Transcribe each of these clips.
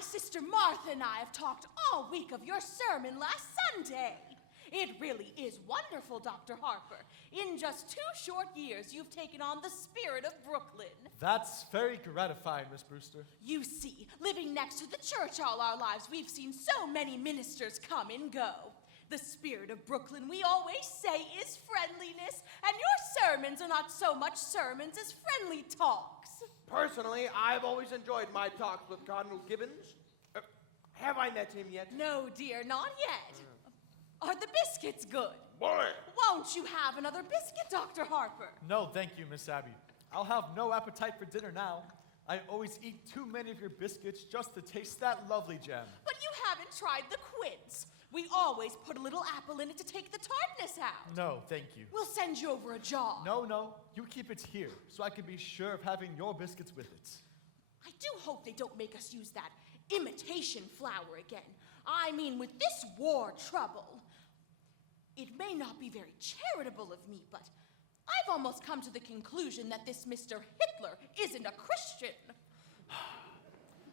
Sister Martha and I have talked all week of your sermon last Sunday. It really is wonderful, Dr. Harper. In just 2 short years, you've taken on the spirit of Brooklyn. That's very gratifying, Miss Brewster. You see, living next to the church all our lives, we've seen so many ministers come and go. The spirit of Brooklyn, we always say, is friendliness, and your sermons are not so much sermons as friendly talks. Personally, I've always enjoyed my talks with Cardinal Gibbons. Have I met him yet? No, dear, not yet. Are the biscuits good? Boy! Won't you have another biscuit, Dr. Harper? No, thank you, Miss Abby. I'll have no appetite for dinner now. I always eat too many of your biscuits just to taste that lovely jam. But you haven't tried the quince. We always put a little apple in it to take the tartness out. No, thank you. We'll send you over a jar. No, you keep it here so I can be sure of having your biscuits with it. I do hope they don't make us use that imitation flour again. I mean, with this war trouble. It may not be very charitable of me, but I've almost come to the conclusion that this Mr. Hitler isn't a Christian.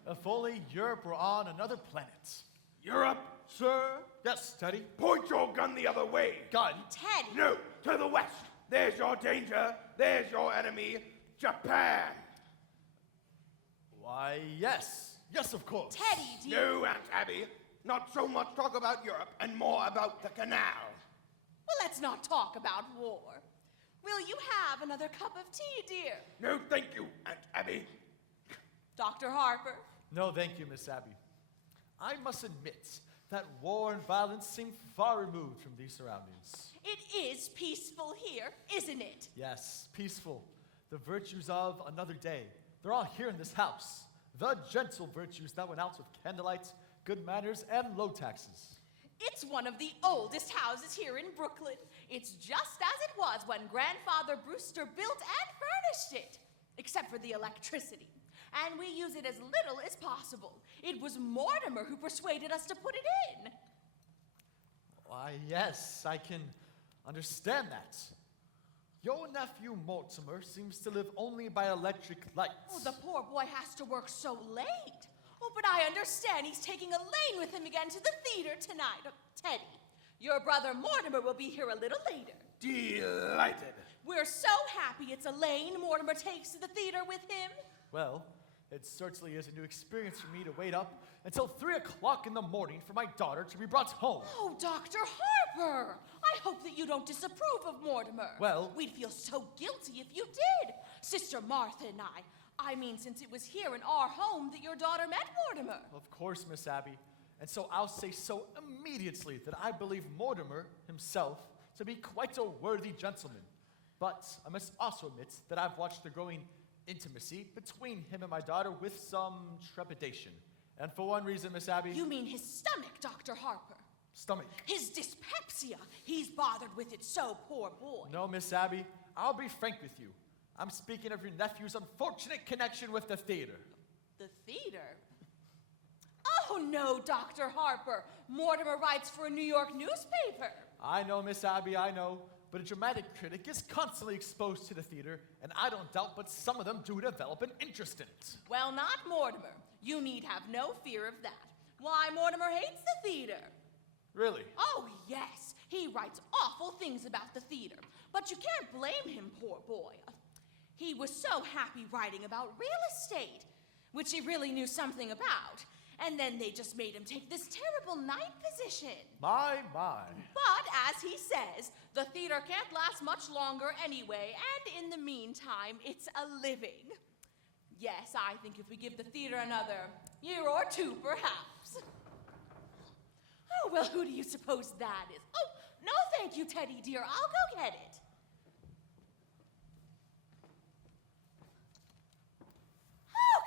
If only Europe were on another planet. Europe, sir? Yes, Teddy. Point your gun the other way. Gun? Teddy. No, to the west. There's your danger. There's your enemy, Japan. Why, yes. Yes, of course. Teddy, dear. No, Aunt Abby. Not so much talk about Europe and more about the canal. Well, let's not talk about war. Will you have another cup of tea, dear? No, thank you, Aunt Abby. Dr. Harper? No, thank you, Miss Abby. I must admit that war and violence seem far removed from these surroundings. It is peaceful here, isn't it? Yes, peaceful. The virtues of another day. They're all here in this house. The gentle virtues that went out with candlelight, good manners, and low taxes. It's one of the oldest houses here in Brooklyn. It's just as it was when Grandfather Brewster built and furnished it, except for the electricity. And we use it as little as possible. It was Mortimer who persuaded us to put it in. Why, yes, I can understand that. Your nephew Mortimer seems to live only by electric lights. Oh, the poor boy has to work so late. Oh, but I understand he's taking Elaine with him again to the theater tonight. Teddy, your brother Mortimer will be here a little later. Delighted. We're so happy it's Elaine Mortimer takes to the theater with him. Well, it certainly is a new experience for me to wait up until 3 o'clock in the morning for my daughter to be brought home. Oh, Dr. Harper! I hope that you don't disapprove of Mortimer. Well, we'd feel so guilty if you did. Sister Martha and I mean, since it was here in our home that your daughter met Mortimer. Of course, Miss Abby. And so I'll say so immediately that I believe Mortimer himself to be quite a worthy gentleman. But I must also admit that I've watched the growing intimacy between him and my daughter with some trepidation. And for one reason, Miss Abby... You mean his stomach, Dr. Harper? Stomach. His dyspepsia. He's bothered with it so, poor boy. No, Miss Abby, I'll be frank with you. I'm speaking of your nephew's unfortunate connection with the theater. The theater? Oh, no, Dr. Harper. Mortimer writes for a New York newspaper. I know, Miss Abby, I know. But a dramatic critic is constantly exposed to the theater, and I don't doubt but some of them do develop an interest in it. Well, not Mortimer. You need have no fear of that. Why, Mortimer hates the theater. Really? Oh, yes. He writes awful things about the theater. But you can't blame him, poor boy. He was so happy writing about real estate, which he really knew something about. And then they just made him take this terrible night position. My. But, as he says, the theater can't last much longer anyway, and in the meantime, it's a living. Yes, I think if we give the theater another year or two, perhaps. Oh, well, who do you suppose that is? Oh, no, thank you, Teddy, dear. I'll go get it.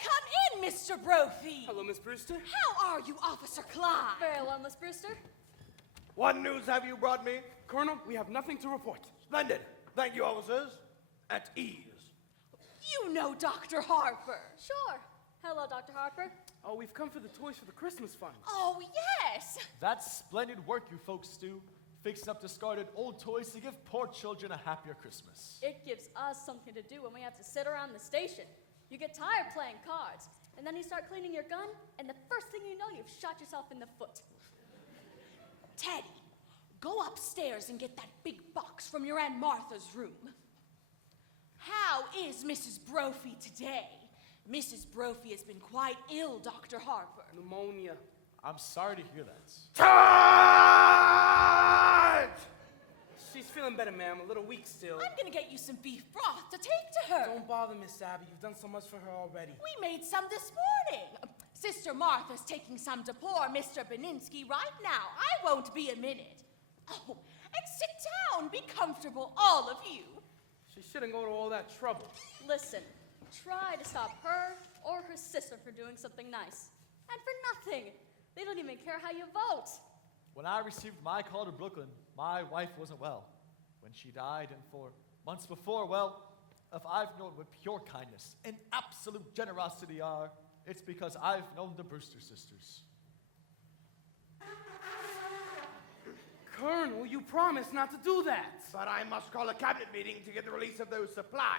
Come in, Mr. Brophy. Hello, Miss Brewster. How are you, Officer Clyde? Very well, Miss Brewster. What news have you brought me? Colonel, we have nothing to report. Splendid. Thank you, officers. At ease. You know Dr. Harper. Sure. Hello, Dr. Harper. Oh, we've come for the toys for the Christmas fund. Oh, yes. That's splendid work you folks do, fixing up discarded old toys to give poor children a happier Christmas. It gives us something to do when we have to sit around the station. You get tired playing cards, and then you start cleaning your gun, and the first thing you know, you've shot yourself in the foot. Teddy, go upstairs and get that big box from your Aunt Martha's room. How is Mrs. Brophy today? Mrs. Brophy has been quite ill, Dr. Harper. Pneumonia. I'm sorry to hear that. Charge! She's feeling better, ma'am. A little weak still. I'm gonna get you some beef broth to take to her. Don't bother, Miss Abby. You've done so much for her already. We made some this morning. Sister Martha's taking some to poor Mr. Beninsky right now. I won't be a minute. Oh, and sit down. Be comfortable, all of you. She shouldn't go to all that trouble. Listen, try to stop her or her sister from doing something nice. And for nothing. They don't even care how you vote. When I received my call to Brooklyn, my wife wasn't well. When she died, and for months before, well, if I've known what pure kindness and absolute generosity are, it's because I've known the Brewster sisters. Colonel, you promised not to do that. But I must call a cabinet meeting to get the release of those supplies.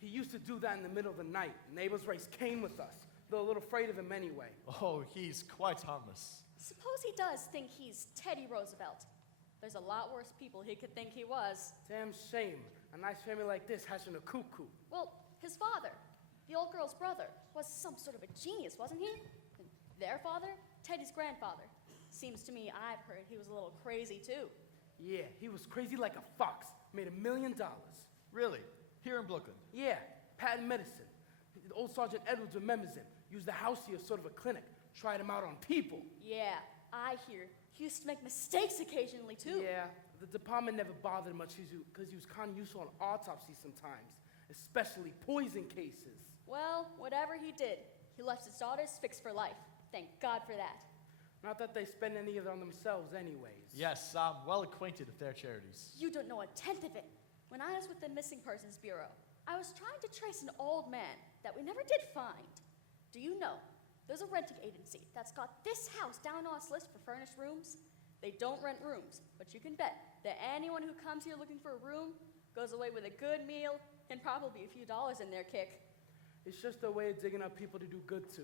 He used to do that in the middle of the night. Neighbors raised Cain with us. They're a little afraid of him anyway. Oh, he's quite harmless. Suppose he does think he's Teddy Roosevelt. There's a lot worse people he could think he was. Damn shame. A nice family like this hatching a cuckoo. Well, his father, the old girl's brother, was some sort of a genius, wasn't he? And their father, Teddy's grandfather. Seems to me I've heard he was a little crazy too. Yeah, he was crazy like a fox. Made $1 million. Really? Here in Brooklyn? Yeah, patent medicine. Old Sergeant Edwards remembers him. Used the house here as sort of a clinic. Tried him out on people. Yeah, I hear he used to make mistakes occasionally too. Yeah, the department never bothered much because he was kind of useful on autopsies sometimes, especially poison cases. Well, whatever he did, he left his daughters fixed for life. Thank God for that. Not that they spend any of it on themselves anyways. Yes, I'm well acquainted with their charities. You don't know a tenth of it. When I was with the Missing Persons Bureau, I was trying to trace an old man that we never did find. Do you know, there's a renting agency that's got this house down on its list for furnished rooms? They don't rent rooms, but you can bet that anyone who comes here looking for a room goes away with a good meal and probably a few dollars in their kick. It's just a way of digging up people to do good to.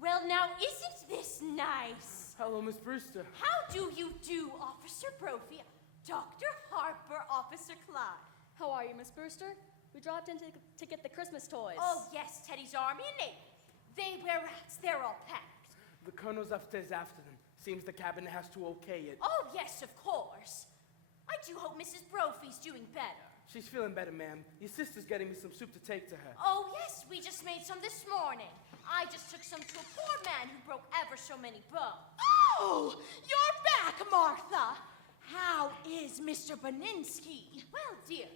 Well, now, isn't this nice? Hello, Miss Brewster. How do you do, Officer Brophy? Dr. Harper, Officer Clyde. How are you, Miss Brewster? We dropped in to get the Christmas toys. Oh, yes, Teddy's Army and Navy. They wear rats. They're all packed. The colonel's upstairs after them. Seems the cabinet has to okay it. Oh, yes, of course. I do hope Mrs. Brophy's doing better. She's feeling better, ma'am. Your sister's getting me some soup to take to her. Oh, yes, we just made some this morning. I just took some to a poor man who broke ever so many bones. Oh, you're back, Martha. How is Mr. Beninsky? Well, dear,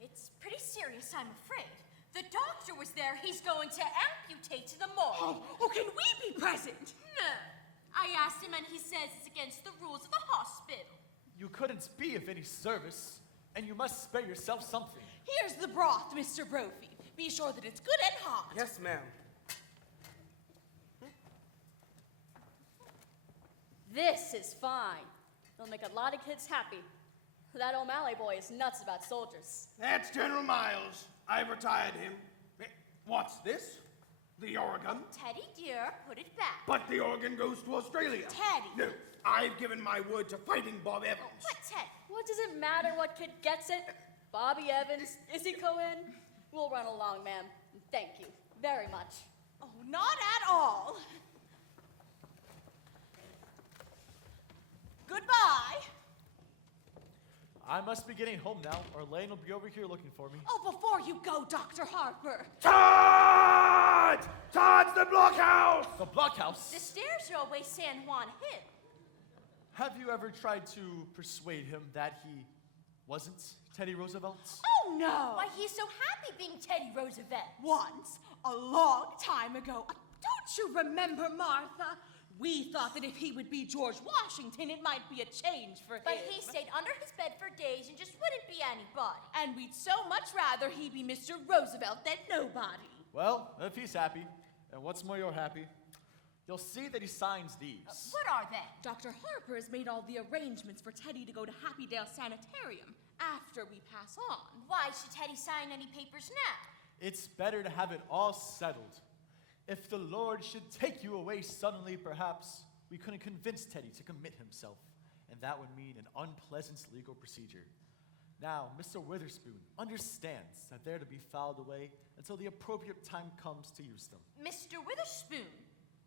it's pretty serious, I'm afraid. The doctor was there. He's going to amputate to the morgue. Oh, can we be present? No. I asked him, and he says it's against the rules of the hospital. You couldn't be of any service, and you must spare yourself something. Here's the broth, Mr. Brophy. Be sure that it's good and hot. Yes, ma'am. This is fine. It'll make a lot of kids happy. That O'Malley boy is nuts about soldiers. That's General Miles. I've retired him. What's this? The organ? Teddy, dear, put it back. But the organ goes to Australia. Teddy. No, I've given my word to Fighting Bob Evans. What, Ted? What does it matter what kid gets it? Bobby Evans, Izzy Cohen? We'll run along, ma'am. Thank you very much. Oh, not at all. Goodbye. I must be getting home now, or Lane will be over here looking for me. Oh, before you go, Dr. Harper. Charge! Charge the blockhouse! The blockhouse? The stairs are always San Juan Hill. Have you ever tried to persuade him that he wasn't Teddy Roosevelt? Oh, no. Why, he's so happy being Teddy Roosevelt. Once, a long time ago. Don't you remember, Martha? We thought that if he would be George Washington, it might be a change for him. But he stayed under his bed for days and just wouldn't be anybody. And we'd so much rather he be Mr. Roosevelt than nobody. Well, if he's happy, and what's more, you're happy, you'll see that he signs these. What are they? Dr. Harper has made all the arrangements for Teddy to go to Happydale Sanitarium after we pass on. Why should Teddy sign any papers now? It's better to have it all settled. If the Lord should take you away suddenly, perhaps, we couldn't convince Teddy to commit himself, and that would mean an unpleasant legal procedure. Now, Mr. Witherspoon understands that they're to be filed away until the appropriate time comes to use them. Mr. Witherspoon?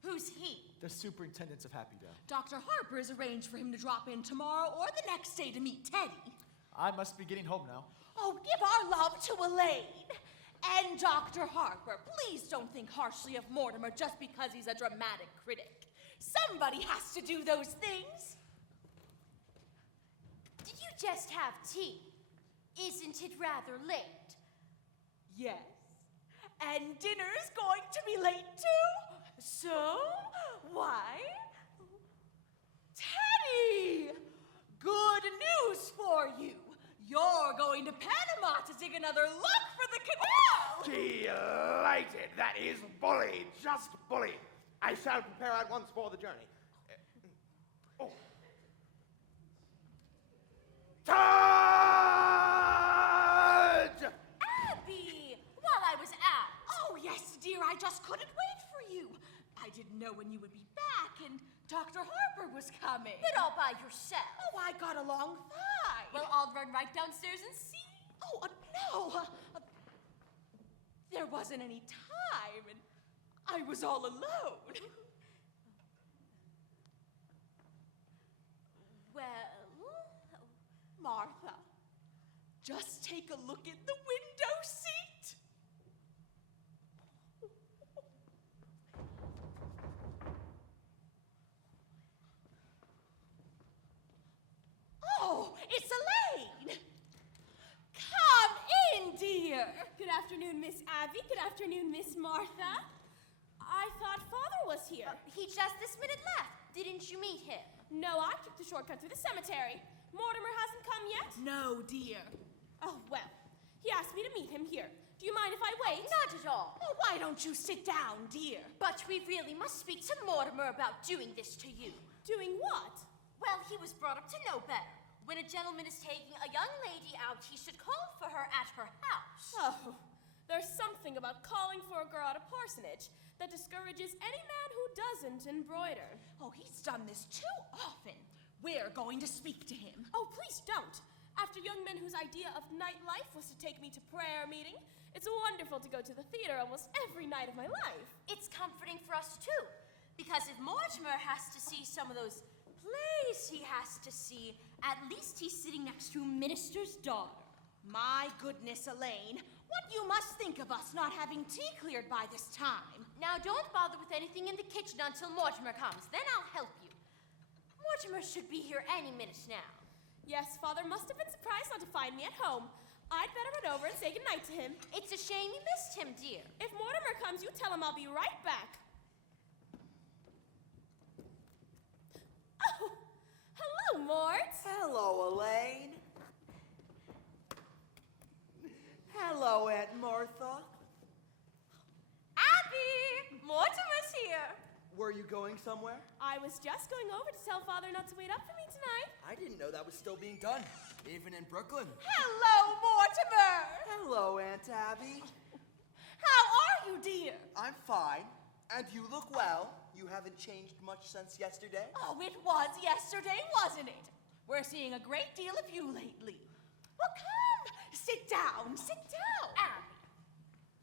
Who's he? The superintendent of Happydale. Dr. Harper has arranged for him to drop in tomorrow or the next day to meet Teddy. I must be getting home now. Oh, give our love to Elaine. And Dr. Harper, please don't think harshly of Mortimer just because he's a dramatic critic. Somebody has to do those things. Did you just have tea? Isn't it rather late? Yes. And dinner's going to be late too. So, why? Teddy! Good news for you. You're going to Panama to take another look for the canal. Delighted. That is bully. Just bully. I shall prepare at once for the journey. Oh. Charge! Abby! While I was out. Oh, yes, dear, I just couldn't wait for you. I didn't know when you would be back, and Dr. Harper was coming. But all by yourself. Oh, I got along fine. Well, I'll run right downstairs and see. Oh, no. There wasn't any time, and I was all alone. Well, Martha, just take a look at the window seat. Oh, it's Elaine. Come in, dear. Good afternoon, Miss Abby. Good afternoon, Miss Martha. I thought Father was here. he just this minute left. Didn't you meet him? No, I took the shortcut through the cemetery. Mortimer hasn't come yet? No, dear. Oh, well. He asked me to meet him here. Do you mind if I wait? Not at all. Oh, why don't you sit down, dear? But we really must speak to Mortimer about doing this to you. Doing what? Well, he was brought up to know better. When a gentleman is taking a young lady out, he should call for her at her house. Oh, there's something about calling for a girl at a parsonage that discourages any man who doesn't embroider. Oh, he's done this too often. We're going to speak to him. Oh, please don't. After young men whose idea of nightlife was to take me to prayer meeting, it's wonderful to go to the theater almost every night of my life. It's comforting for us, too. Because if Mortimer has to see some of those plays he has to see, at least he's sitting next to a minister's daughter. My goodness, Elaine, what you must think of us not having tea cleared by this time. Now, don't bother with anything in the kitchen until Mortimer comes. Then I'll help you. Mortimer should be here any minute now. Yes, Father must have been surprised not to find me at home. I'd better run over and say goodnight to him. It's a shame you missed him, dear. If Mortimer comes, you tell him I'll be right back. Oh, hello, Mort. Hello, Elaine. Hello, Aunt Martha. Abby! Mortimer's here. Were you going somewhere? I was just going over to tell Father not to wait up for me tonight. I didn't know that was still being done, even in Brooklyn. Hello, Mortimer. Hello, Aunt Abby. How are you, dear? I'm fine. And you look well. You haven't changed much since yesterday. Oh, it was yesterday, wasn't it? We're seeing a great deal of you lately. Well, come, sit down, sit down. Abby,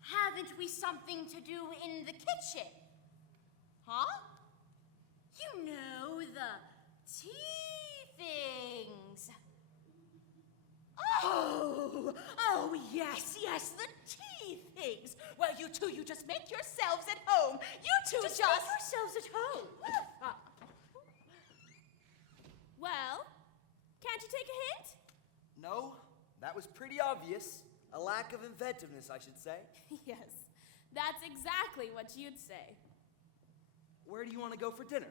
haven't we something to do in the kitchen? Huh? You know, the tea things. Oh, yes, the tea things. Well, you two, you just make yourselves at home. You two Just make yourselves at home. Well, can't you take a hint? No, that was pretty obvious. A lack of inventiveness, I should say. Yes, that's exactly what you'd say. Where do you want to go for dinner?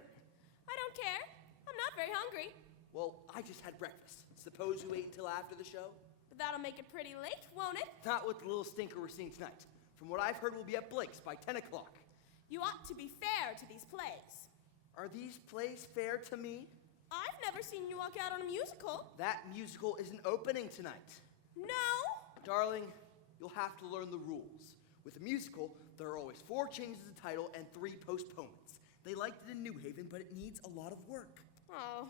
I don't care. I'm not very hungry. Well, I just had breakfast. Suppose you wait until after the show? But that'll make it pretty late, won't it? Not with the little stinker we're seeing tonight. From what I've heard, we'll be at Blake's by 10 o'clock. You ought to be fair to these plays. Are these plays fair to me? I've never seen you walk out on a musical. That musical isn't opening tonight. No? Darling, you'll have to learn the rules. With a musical, there are always 4 changes of title and 3 postponements. They liked it in New Haven, but it needs a lot of work. Oh,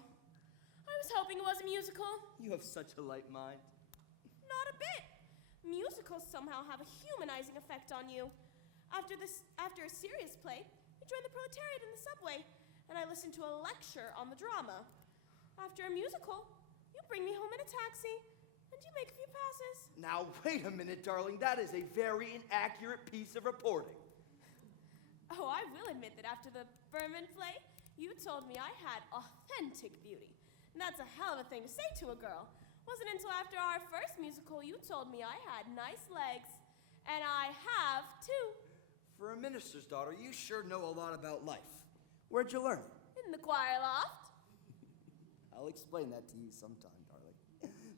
I was hoping it was a musical. You have such a light mind. Not a bit. Musicals somehow have a humanizing effect on you. After a serious play, I join the proletariat in the subway, and I listen to a lecture on the drama. After a musical, you bring me home in a taxi, and you make a few passes. Now, wait a minute, darling. That is a very inaccurate piece of reporting. Oh, I will admit that after the Berman play, you told me I had authentic beauty. And that's a hell of a thing to say to a girl. Wasn't until after our first musical you told me I had nice legs. And I have, too. For a minister's daughter, you sure know a lot about life. Where'd you learn it? In the choir loft. I'll explain that to you sometime, darling.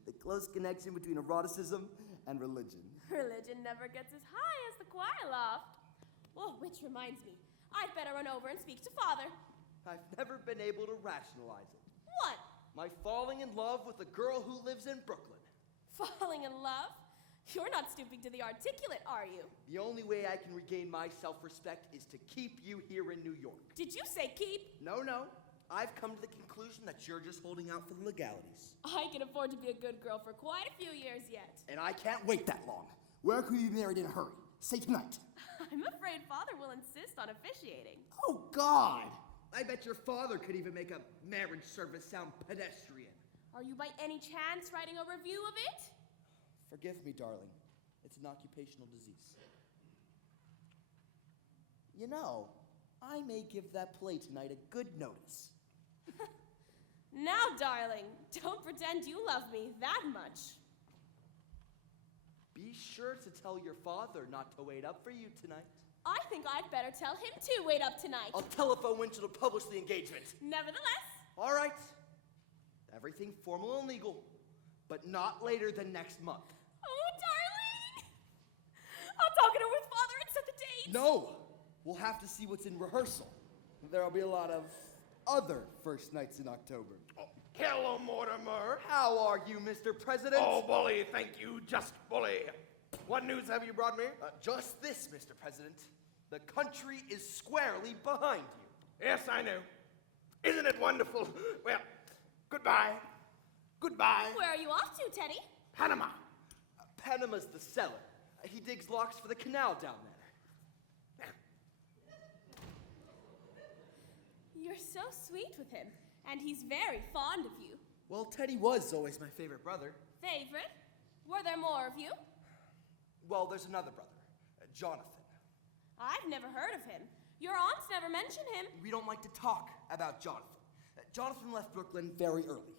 The close connection between eroticism and religion. Religion never gets as high as the choir loft. Oh, which reminds me, I'd better run over and speak to Father. I've never been able to rationalize it. What? My falling in love with a girl who lives in Brooklyn. Falling in love? You're not stooping to the articulate, are you? The only way I can regain my self-respect is to keep you here in New York. Did you say keep? No. I've come to the conclusion that you're just holding out for the legalities. I can afford to be a good girl for quite a few years yet. And I can't wait that long. Where can we be married in a hurry? Say tonight. I'm afraid Father will insist on officiating. Oh, God! I bet your father could even make a marriage service sound pedestrian. Are you by any chance writing a review of it? Forgive me, darling. It's an occupational disease. You know, I may give that play tonight a good notice. Now, darling, don't pretend you love me that much. Be sure to tell your father not to wait up for you tonight. I think I'd better tell him to wait up tonight. I'll telephone Winchell to publish the engagement. Nevertheless. All right. Everything formal and legal, but not later than next month. Oh, darling! I'll talk it over with Father and set the date. No! We'll have to see what's in rehearsal. There'll be a lot of other first nights in October. Oh, hello, Mortimer. How are you, Mr. President? Oh, bully, thank you, just bully. What news have you brought me? Just this, Mr. President. The country is squarely behind you. Yes, I know. Isn't it wonderful? Well, goodbye. Goodbye. Where are you off to, Teddy? Panama. Panama's the cellar. He digs locks for the canal down there. You're so sweet with him, and he's very fond of you. Well, Teddy was always my favorite brother. Favorite? Were there more of you? Well, there's another brother, Jonathan. I've never heard of him. Your aunts never mention him. We don't like to talk about Jonathan. Jonathan left Brooklyn very early,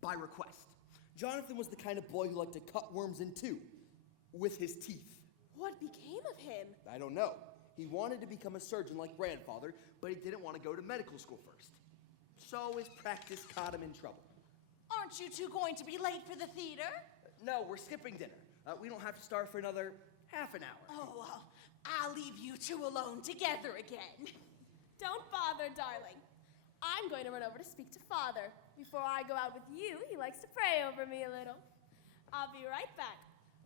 by request. Jonathan was the kind of boy who liked to cut worms in two, with his teeth. What became of him? I don't know. He wanted to become a surgeon like grandfather, but he didn't want to go to medical school first. So his practice caught him in trouble. Aren't you two going to be late for the theater? No, we're skipping dinner. We don't have to start for another half an hour. Oh, well, I'll leave you two alone together again. Don't bother, darling. I'm going to run over to speak to Father. Before I go out with you, he likes to pray over me a little. I'll be right back.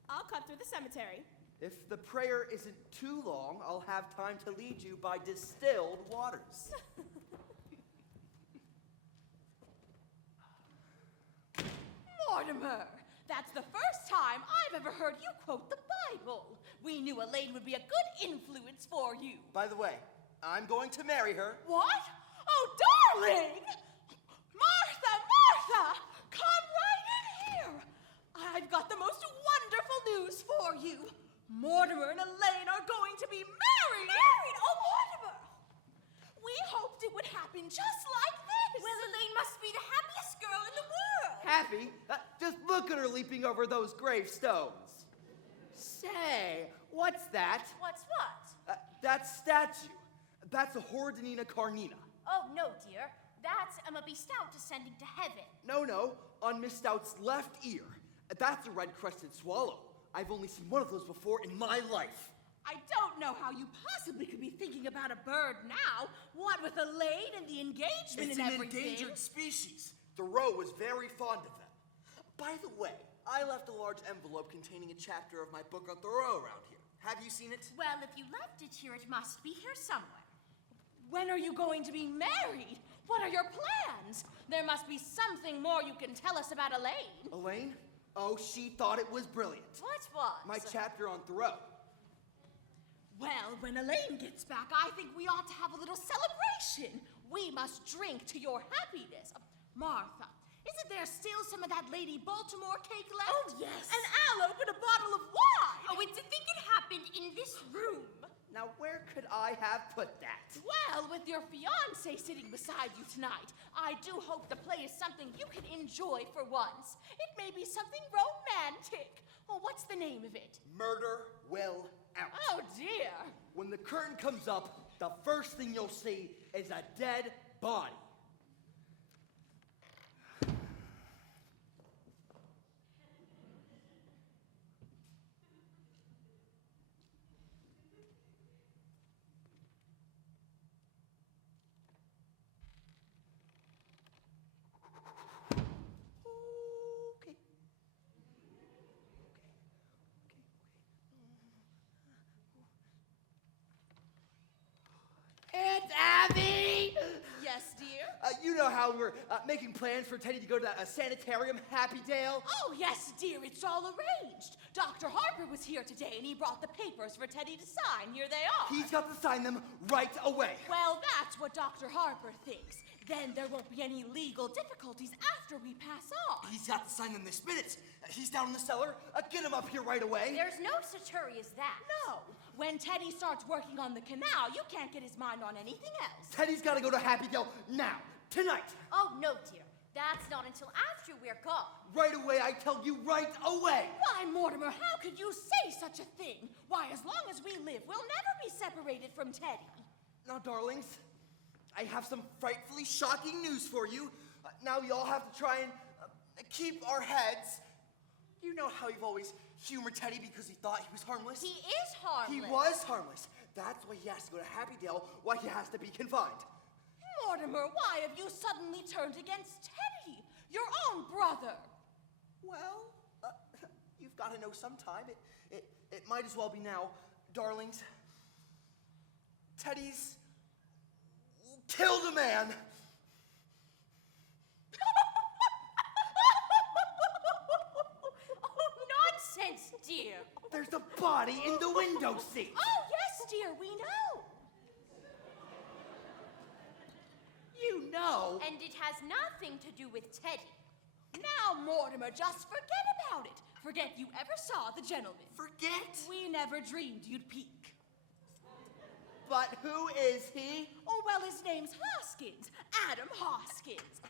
I'll cut through the cemetery. If the prayer isn't too long, I'll have time to lead you by distilled waters. Mortimer, that's the first time I've ever heard you quote the Bible. We knew Elaine would be a good influence for you. By the way, I'm going to marry her. What? Oh, darling! Martha, Martha! Come right in here! I've got the most wonderful news for you. Mortimer and Elaine are going to be married! Married? Oh, Mortimer! We hoped it would happen just like this. Well, Elaine must be the happiest girl in the world. Happy? Just look at her leaping over those gravestones. Say, what's that? What's what? That statue. That's a Hordenina carnina. Oh, no, dear. That's Emma B. Stout ascending to heaven. No, on Miss Stout's left ear. That's a red-crested swallow. I've only seen one of those before in my life. I don't know how you possibly could be thinking about a bird now. What with Elaine and the engagement It's and an everything. endangered species. Thoreau was very fond of them. By the way, I left a large envelope containing a chapter of my book on Thoreau around here. Have you seen it? Well, if you left it here, it must be here somewhere. When are you going to be married? What are your plans? There must be something more you can tell us about Elaine. Elaine? Oh, she thought it was brilliant. What was? My chapter on Thoreau. Well, when Elaine gets back, I think we ought to have a little celebration. We must drink to your happiness. Martha, isn't there still some of that Lady Baltimore cake left? Oh, yes. And I'll open a bottle of wine. Oh, and to think it happened in this room. Now, where could I have put that? Well, with your fiancé sitting beside you tonight, I do hope the play is something you can enjoy for once. It may be something romantic. Oh, what's the name of it? Murder Will Out. Oh, dear. When the curtain comes up, the first thing you'll see is a dead body. Aunt Abby! Yes, dear? You know how we're making plans for Teddy to go to that sanitarium, Happy Dale? Oh, yes, dear, it's all arranged. Dr. Harper was here today, and he brought the papers for Teddy to sign. Here they are. He's got to sign them right away. Well, that's what Dr. Harper thinks. Then there won't be any legal difficulties after we pass on. He's got to sign them this minute. He's down in the cellar. Get him up here right away. There's no such hurry as that. No. When Teddy starts working on the canal, you can't get his mind on anything else. Teddy's got to go to Happy Dale now, tonight. Oh, no, dear. That's not until after we're gone. Right away, I tell you, right away. Why, Mortimer, how could you say such a thing? Why, as long as we live, we'll never be separated from Teddy. Now, darlings, I have some frightfully shocking news for you. Now we all have to try and keep our heads. You know how you've always humored Teddy because he thought he was harmless? He is harmless. He was harmless. That's why he has to go to Happy Dale, why he has to be confined. Mortimer, why have you suddenly turned against Teddy, your own brother? Well, you've got to know sometime. It might as well be now. Darlings, Teddy's killed a man. Oh, nonsense, dear. There's a body in the window seat. Oh, yes, dear, we know. You know. And it has nothing to do with Teddy. Now, Mortimer, just forget about it. Forget you ever saw the gentleman. Forget? We never dreamed you'd peek. But who is he? Oh, well, his name's Hoskins. Adam Hoskins.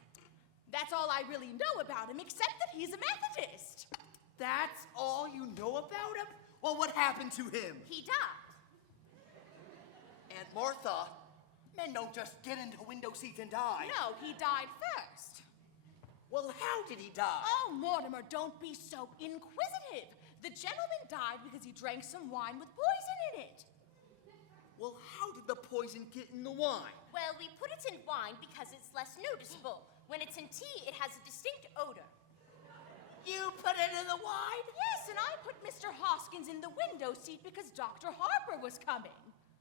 That's all I really know about him, except that he's a Methodist. That's all you know about him? Well, what happened to him? He died. Aunt Martha, men don't just get into window seats and die. No, he died first. Well, how did he die? Oh, Mortimer, don't be so inquisitive. The gentleman died because he drank some wine with poison in it. Well, how did the poison get in the wine? Well, we put it in wine because it's less noticeable. When it's in tea, it has a distinct odor. You put it in the wine? Yes, and I put Mr. Hoskins in the window seat because Dr. Harper was coming.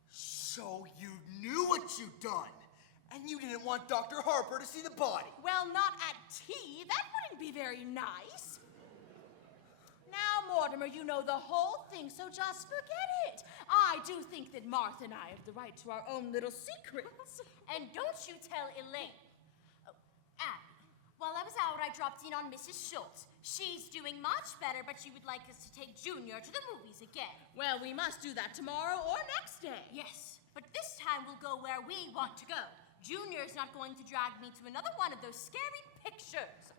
So you knew what you'd done, and you didn't want Dr. Harper to see the body. Well, not at tea. That wouldn't be very nice. Now, Mortimer, you know the whole thing, so just forget it. I do think that Martha and I have the right to our own little secrets. And don't you tell Elaine. Oh, Abby, while I was out, I dropped in on Mrs. Schultz. She's doing much better, but she would like us to take Junior to the movies again. Well, we must do that tomorrow or next day. Yes, but this time we'll go where we want to go. Junior's not going to drag me to another one of those scary pictures.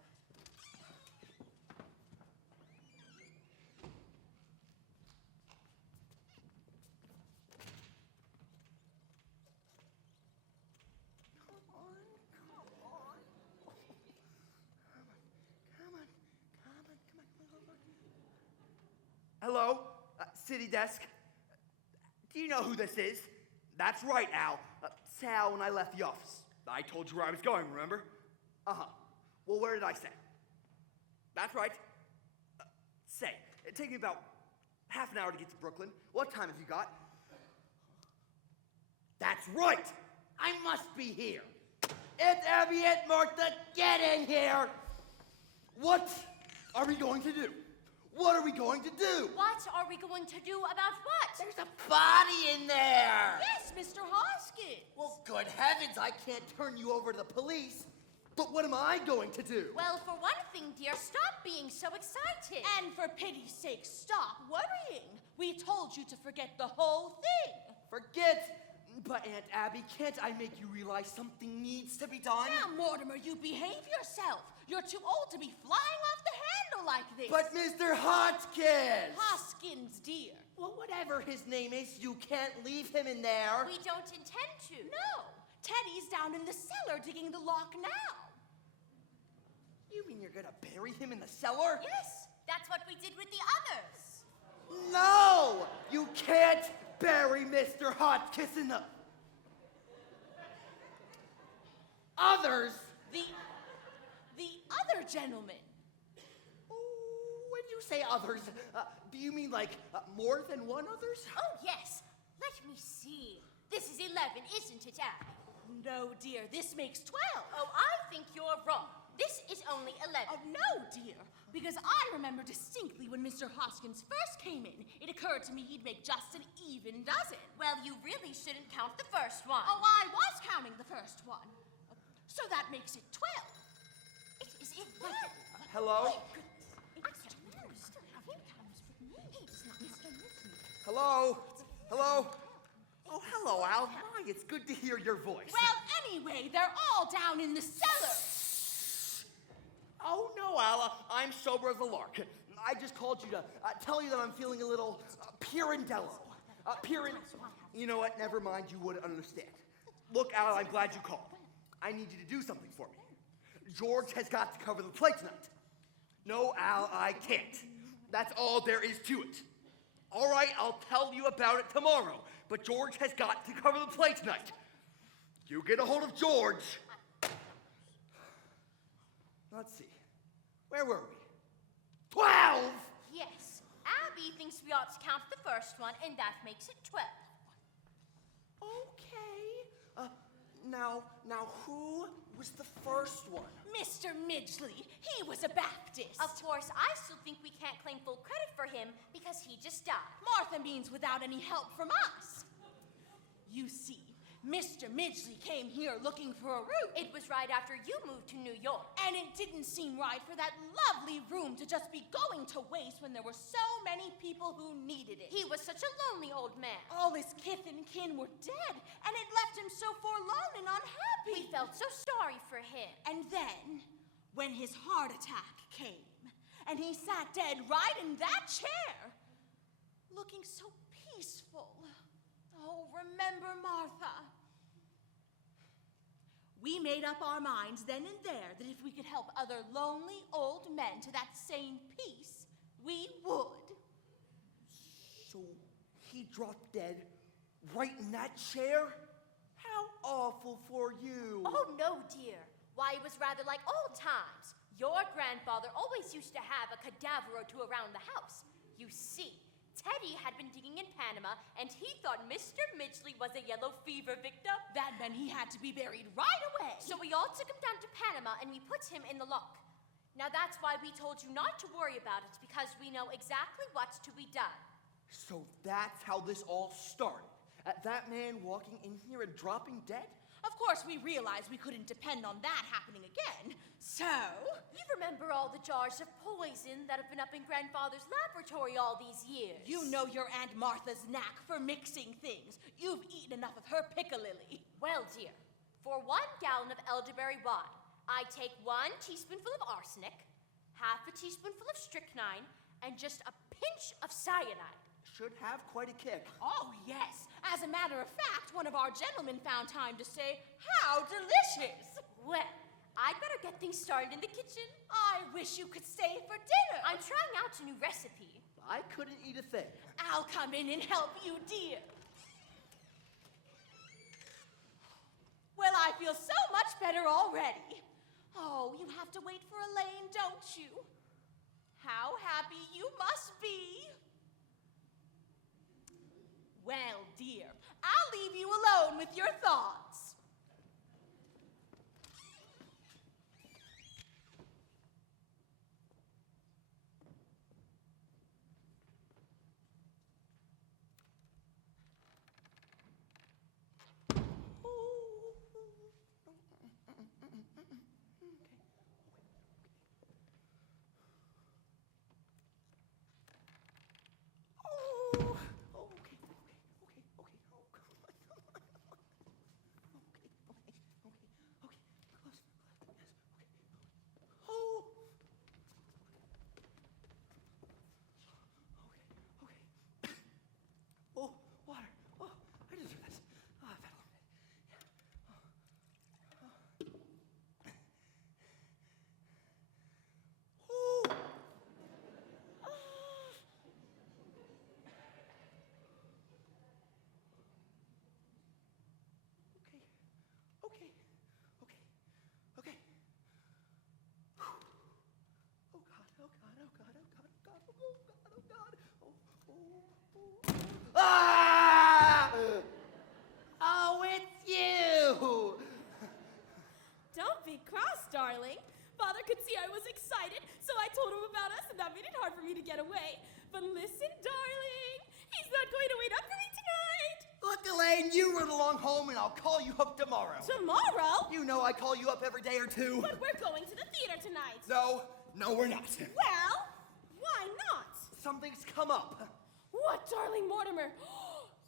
Hello, city desk. Do you know who this is? That's right, Al. Sal, when I left the office. I told you where I was going, remember? Uh-huh. Well, where did I say? That's right. Say, it takes me about Half an hour to get to Brooklyn. What time have you got? That's right! I must be here. Aunt Abby, Aunt Martha, get in here! What are we going to do? What are we going to do? What are we going to do about what? There's a body in there! Yes, Mr. Hoskins. Well, good heavens, I can't turn you over to the police. But what am I going to do? Well, for one thing, dear, stop being so excited. And for pity's sake, stop worrying. We told you to forget the whole thing. Forget? But Aunt Abby, can't I make you realize something needs to be done? Now, Mortimer, you behave yourself. You're too old to be flying off the handle like this. But Mr. Hoskins! Hoskins, dear. Well, whatever his name is, you can't leave him in there. We don't intend to. No, Teddy's down in the cellar digging the lock now. You mean you're gonna bury him in the cellar? Yes, that's what we did with the others. No! You can't bury Mr. Hoskins in the... Others? The other gentleman. When you say others, do you mean like more than one others? Oh, yes. Let me see. This is 11, isn't it, Abby? No, dear, this makes 12. Oh, I think you're wrong. This is only 11. Oh, no, dear, because I remember distinctly when Mr. Hoskins first came in, it occurred to me he'd make just an even dozen. Well, you really shouldn't count the first one. Oh, I was counting the first one. So that makes it 12. It is 11. Hello? Hello? Hello? Oh, hello, Al. My, it's good to hear your voice. Well, anyway, they're all down in the cellar. Oh, no, Al. I'm sober as a lark. I just called you to tell you that I'm feeling a little pirandello. You know what? Never mind. You wouldn't understand. Look, Al, I'm glad you called. I need you to do something for me. George has got to cover the play tonight. No, Al, I can't. That's all there is to it. All right, I'll tell you about it tomorrow, but George has got to cover the play tonight. You get a hold of George. Let's see. Where were we? 12! Yes. Abby thinks we ought to count the first one, and that makes it 12. Okay. Now, who was the first one? Mr. Midgley, he was a Baptist. Of course, I still think we can't claim full credit for him because he just died. Martha means without any help from us. You see, Mr. Midgley came here looking for a room. It was right after you moved to New York. And it didn't seem right for that lovely room to just be going to waste when there were so many people who needed it. He was such a lonely old man. All his kith and kin were dead, and it left him so forlorn and unhappy. We felt so sorry for him. And then, when his heart attack came, and he sat dead right in that chair, looking so peaceful. Oh, remember Martha. We made up our minds then and there that if we could help other lonely old men to that same peace, we would. So he dropped dead right in that chair? How awful for you. Oh, no, dear. Why, it was rather like old times. Your grandfather always used to have a cadaver or two around the house. You see, Teddy had been digging in Panama, and he thought Mr. Midgley was a yellow fever victim. That meant he had to be buried right away. So we all took him down to Panama, and we put him in the lock. Now that's why we told you not to worry about it, because we know exactly what's to be done. So that's how this all started. That man walking in here and dropping dead? Of course, we realized we couldn't depend on that happening again. So, You remember all the jars of poison that have been up in Grandfather's laboratory all these years. you know your Aunt Martha's knack for mixing things. You've eaten enough of her piccalilli. Well, dear, for 1 gallon of elderberry wine, I take 1 teaspoonful of arsenic, half a teaspoonful of strychnine, and just a pinch of cyanide. Should have quite a kick. Oh, yes. As a matter of fact, one of our gentlemen found time to say, "How delicious!" Well, I'd better get things started in the kitchen. I wish you could stay for dinner. I'm trying out a new recipe. I couldn't eat a thing. I'll come in and help you, dear. Well, I feel so much better already. Oh, you have to wait for Elaine, don't you? How happy you must be. you alone with your thoughts. Oh, water. Oh, I deserve this. Oh, I've had a long day. Oh. Okay. Okay. Oh God. Ah! Oh, it's you! Don't be cross, darling. Father could see I was excited, so I told him about us, and that made it hard for me to get away. But listen, darling, he's not going to wait up for me tonight. Look, Elaine, you run along home and I'll call you up tomorrow. Tomorrow? You know I call you up every day or two. But we're going to the theater tonight. No, we're not. Well, why not? Something's come up. What, darling Mortimer?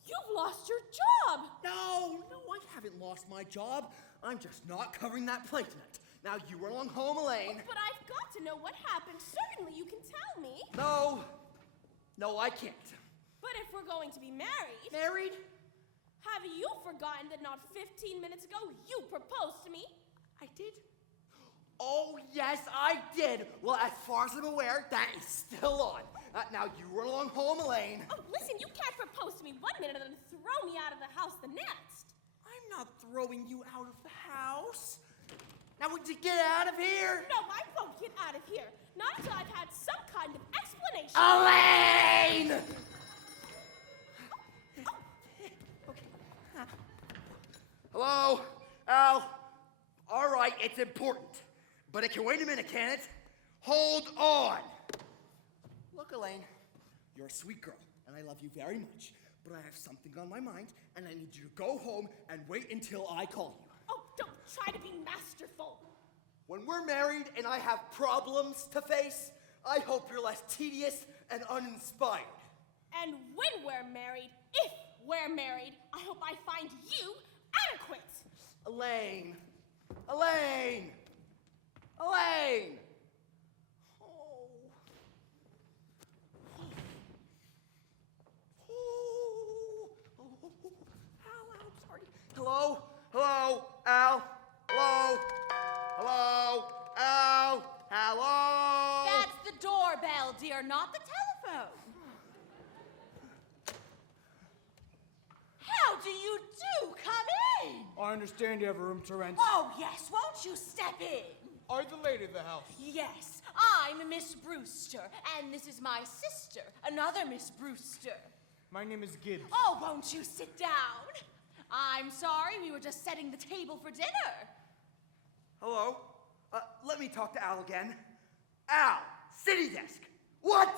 You've lost your job. No, I haven't lost my job. I'm just not covering that play tonight. Now you run along home, Elaine. But I've got to know what happened. Certainly you can tell me. No, I can't. But if we're going to be married... Married? Have you forgotten that not 15 minutes ago you proposed to me? I did? Oh, yes, I did. Well, as far as I'm aware, that is still on. Now you run along home, Elaine. Oh, listen, you can't propose to me one minute and then throw me out of the house the next. I'm not throwing you out of the house. Now would you get out of here? No, I won't get out of here. Not until I've had some kind of explanation. Elaine! Hello? Al? All right, it's important. But it can wait a minute, can it? Hold on. Look, Elaine, you're a sweet girl, and I love you very much. But I have something on my mind, and I need you to go home and wait until I call you. Oh, don't try to be masterful. When we're married and I have problems to face, I hope you're less tedious and uninspired. And when we're married, if we're married, I hope I find you adequate. Elaine! Al, I'm sorry. Hello? Al? Hello? That's the doorbell, dear, not the telephone. How do you do? Come in. I understand you have a room to rent. Oh, yes, won't you step in? Are you the lady of the house? Yes, I'm Miss Brewster, and this is my sister, another Miss Brewster. My name is Gibbs. Oh, won't you sit down? I'm sorry, we were just setting the table for dinner. Hello? Let me talk to Al again. Al, city desk. What?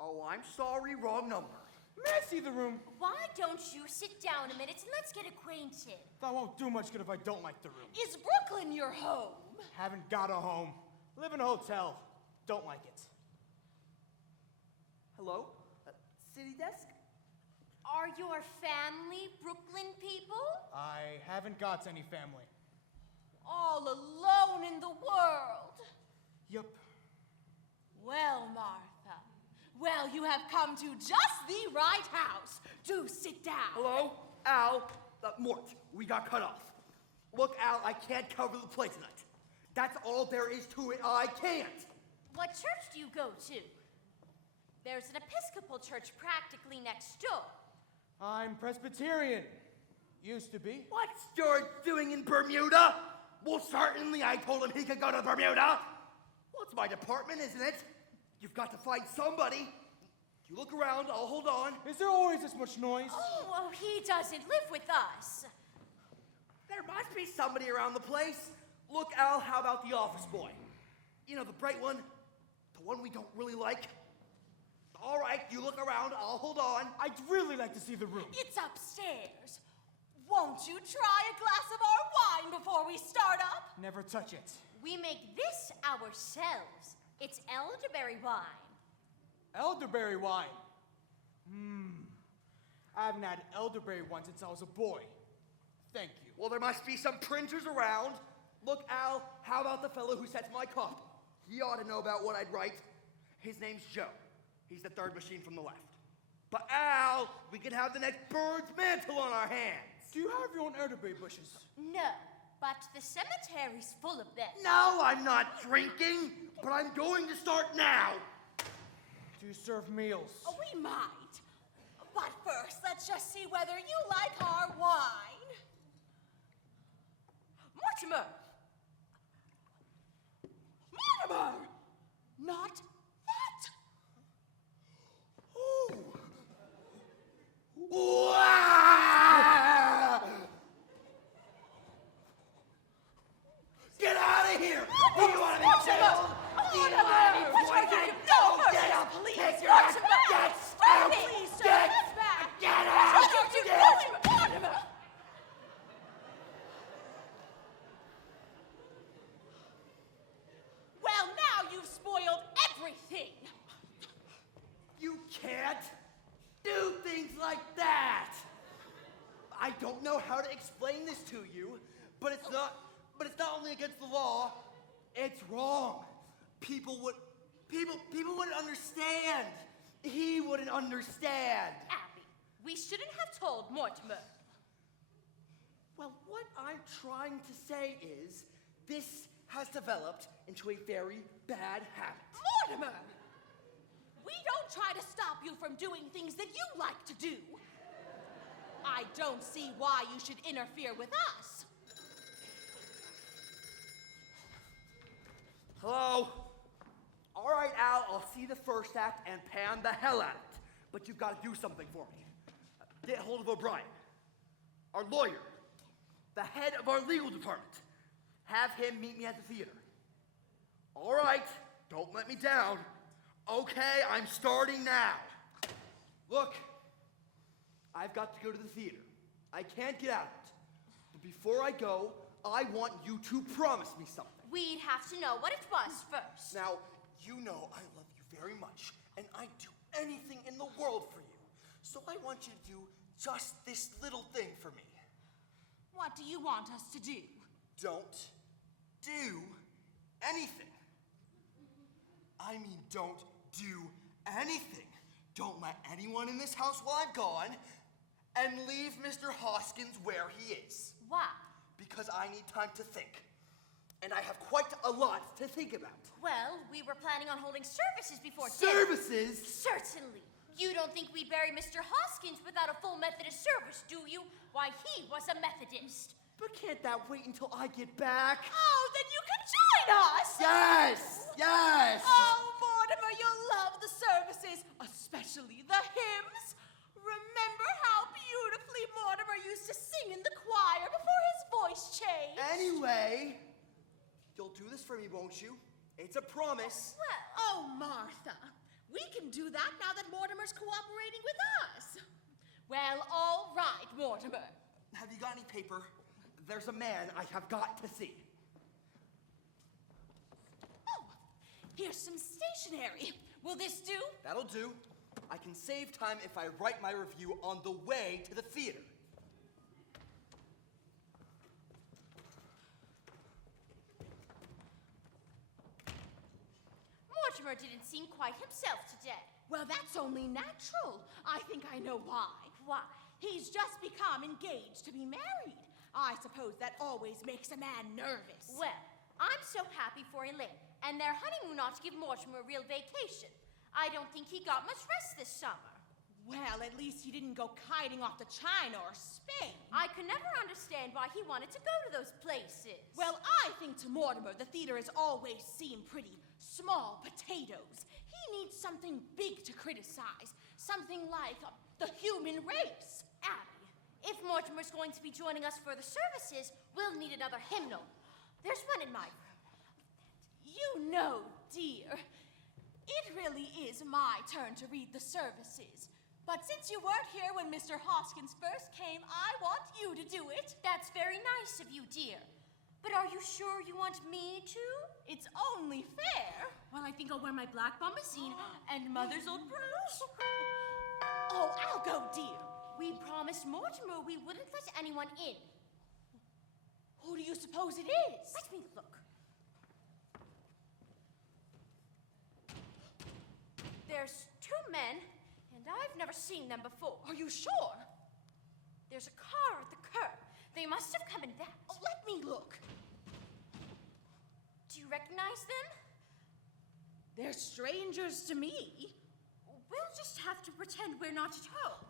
Oh, I'm sorry, wrong number. May I see the room? Why don't you sit down a minute and let's get acquainted? That won't do much good if I don't like the room. Is Brooklyn your home? Haven't got a home. Live in a hotel. Don't like it. Hello? City desk? Are your family Brooklyn people? I haven't got any family. All alone in the world. Yup. Well, Martha, well, you have come to just the right house. Do sit down. Hello? Al? Mort, we got cut off. Look, Al, I can't cover the play tonight. That's all there is to it. I can't. What church do you go to? There's an Episcopal church practically next door. I'm Presbyterian. Used to be. What's George doing in Bermuda? Well, certainly I told him he could go to Bermuda. Well, it's my department, isn't it? You've got to find somebody. You look around, I'll hold on. Is there always this much noise? Oh, he doesn't live with us. There must be somebody around the place. Look, Al, how about the office boy? You know, the bright one, the one we don't really like. All right, you look around, I'll hold on. I'd really like to see the room. It's upstairs. Won't you try a glass of our wine before we start up? Never touch it. We make this ourselves. It's elderberry wine. Elderberry wine. I haven't had elderberry wine since I was a boy. Thank you. Well, there must be some printers around. Look, Al, how about the fellow who sets my copy? He ought to know about what I'd write. His name's Joe. He's the third machine from the left. But Al, we could have the next bird's mantle on our hands. Do you have your own elderberry bushes? No, but the cemetery's full of them. No, I'm not drinking, but I'm going to start now. Do you serve meals? Oh, we might. But first, let's just see whether you like our wine. Mortimer! Mortimer! Not that! Wow! Get out of here! Do you want to be killed? Do you want to be poisoned? Get up! Take your ass! Get out! Please, sir, Get that's back. Get out! Mortimer! Well, now you've spoiled everything. You can't do things like that. I don't know how to explain this to you, but it's not only against the law, it's wrong. People wouldn't understand. He wouldn't understand. Abby, we shouldn't have told Mortimer. Well, what I'm trying to say is this has developed into a very bad habit. Mortimer! We don't try to stop you from doing things that you like to do. I don't see why you should interfere with us. Hello? All right, Al, I'll see the first act and pan the hell at it. But you've got to do something for me. Get hold of O'Brien, our lawyer, the head of our legal department. Have him meet me at the theater. All right, don't let me down. Okay, I'm starting now. Look, I've got to go to the theater. I can't get out of it. But before I go, I want you to promise me something. We'd have to know what it was first. Now, you know I love you very much, and I'd do anything in the world for you. So I want you to do just this little thing for me. What do you want us to do? Don't do anything. I mean, don't do anything. Don't let anyone in this house while I'm gone, and leave Mr. Hoskins where he is. Why? Because I need time to think. And I have quite a lot to think about. Well, we were planning on holding services before Services? dinner. Certainly. You don't think we bury Mr. Hoskins without a full Methodist service, do you? Why, he was a Methodist. But can't that wait until I get back? Oh, then you can join us! Yes! Yes! Oh, Mortimer, you'll love the services, especially the hymns. Remember how beautifully Mortimer used to sing in the choir before his voice changed? Anyway, you'll do this for me, won't you? It's a promise. Well, Oh, Martha, we can do that now that Mortimer's cooperating with us. Well, all right, Mortimer. Have you got any paper? There's a man I have got to see. Oh, here's some stationery. Will this do? That'll do. I can save time if I write my review on the way to the theater. Mortimer didn't seem quite himself today. Well, that's only natural. I think I know why. Why? He's just become engaged to be married. I suppose that always makes a man nervous. Well, I'm so happy for Elaine, and their honeymoon ought to give Mortimer a real vacation. I don't think he got much rest this summer. Well, at least he didn't go kiting off to China or Spain. I could never understand why he wanted to go to those places. Well, I think to Mortimer the theater has always seemed pretty small potatoes. He needs something big to criticize. Something like the human race. Abby, if Mortimer's going to be joining us for the services, we'll need another hymnal. There's one in my room. You know, dear, it really is my turn to read the services. But since you weren't here when Mr. Hoskins first came, I want you to do it. That's very nice of you, dear. But are you sure you want me to? It's only fair. Well, I think I'll wear my black bombazine and Mother's old blouse. Oh, I'll go, dear. We promised Mortimer we wouldn't let anyone in. Who do you suppose it is? Let me look. There's two men, and I've never seen them before. Are you sure? There's a car at the curb. They must have come in that. Oh, let me look. Do you recognize them? They're strangers to me. We'll just have to pretend we're not at home.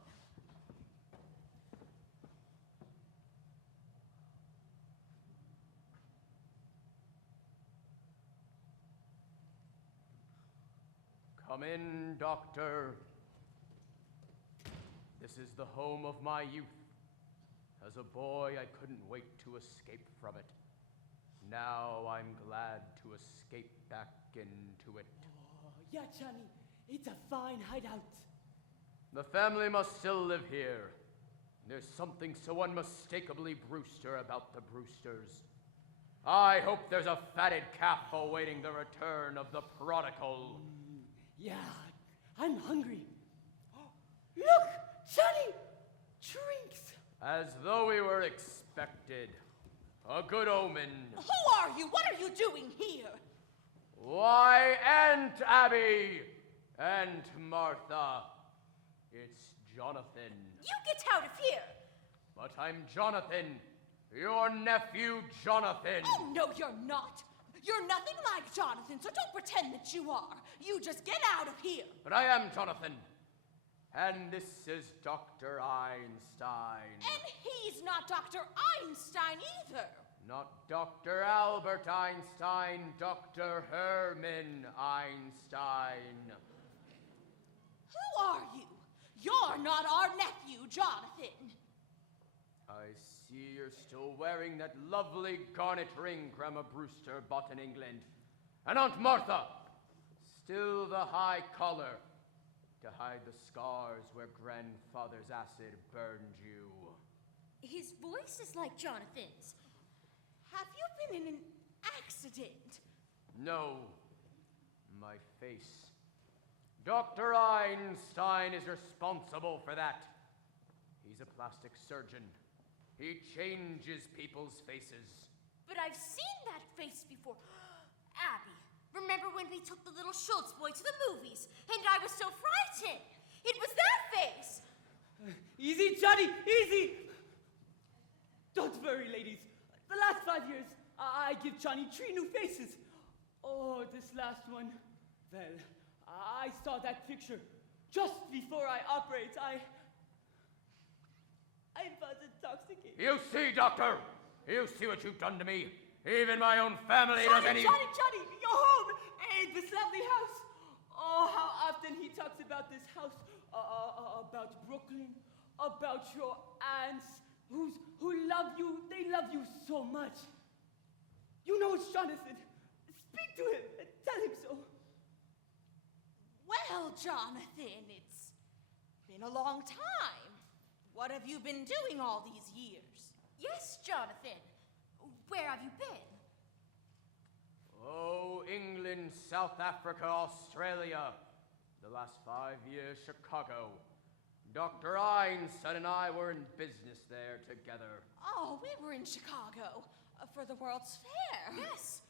Come in, Doctor. This is the home of my youth. As a boy, I couldn't wait to escape from it. Now I'm glad to escape back into it. Oh, yeah, Johnny. It's a fine hideout. The family must still live here. There's something so unmistakably Brewster about the Brewsters. I hope there's a fatted calf awaiting the return of the prodigal. Yeah, I'm hungry. Look, Johnny! Drinks! As though we were expected. A good omen. Who are you? What are you doing here? Why, Aunt Abby! Aunt Martha. It's Jonathan. You get out of here! But I'm Jonathan. Your nephew, Jonathan. Oh, no, you're not. You're nothing like Jonathan, so don't pretend that you are. You just get out of here. But I am Jonathan. And this is Dr. Einstein. And he's not Dr. Einstein either. Not Dr. Albert Einstein, Dr. Herman Einstein. Who are you? You're not our nephew, Jonathan. I see you're still wearing that lovely garnet ring Grandma Brewster bought in England. And Aunt Martha, still the high collar to hide the scars where grandfather's acid burned you. His voice is like Jonathan's. Have you been in an accident? No, my face. Dr. Einstein is responsible for that. He's a plastic surgeon. He changes people's faces. But I've seen that face before. Abby, remember when we took the little Schultz boy to the movies and I was so frightened? It was that face. Easy, Johnny, easy! Don't worry, ladies. The last 5 years, I give Johnny 3 new faces. Oh, this last one. Well, I saw that picture just before I operate. I was intoxicated. You see, Doctor? You see what you've done to me? Even my own family doesn't even... Johnny, you're home! And this lovely house. Oh, how often he talks about this house, about Brooklyn, about your aunts who love you. They love you so much. You know it's Jonathan. Speak to him and tell him so. Well, Jonathan, it's been a long time. What have you been doing all these years? Yes, Jonathan. Where have you been? Oh, England, South Africa, Australia. The last 5 years, Chicago. Dr. Einstein and I were in business there together. Oh, we were in Chicago for the World's Fair. Yes.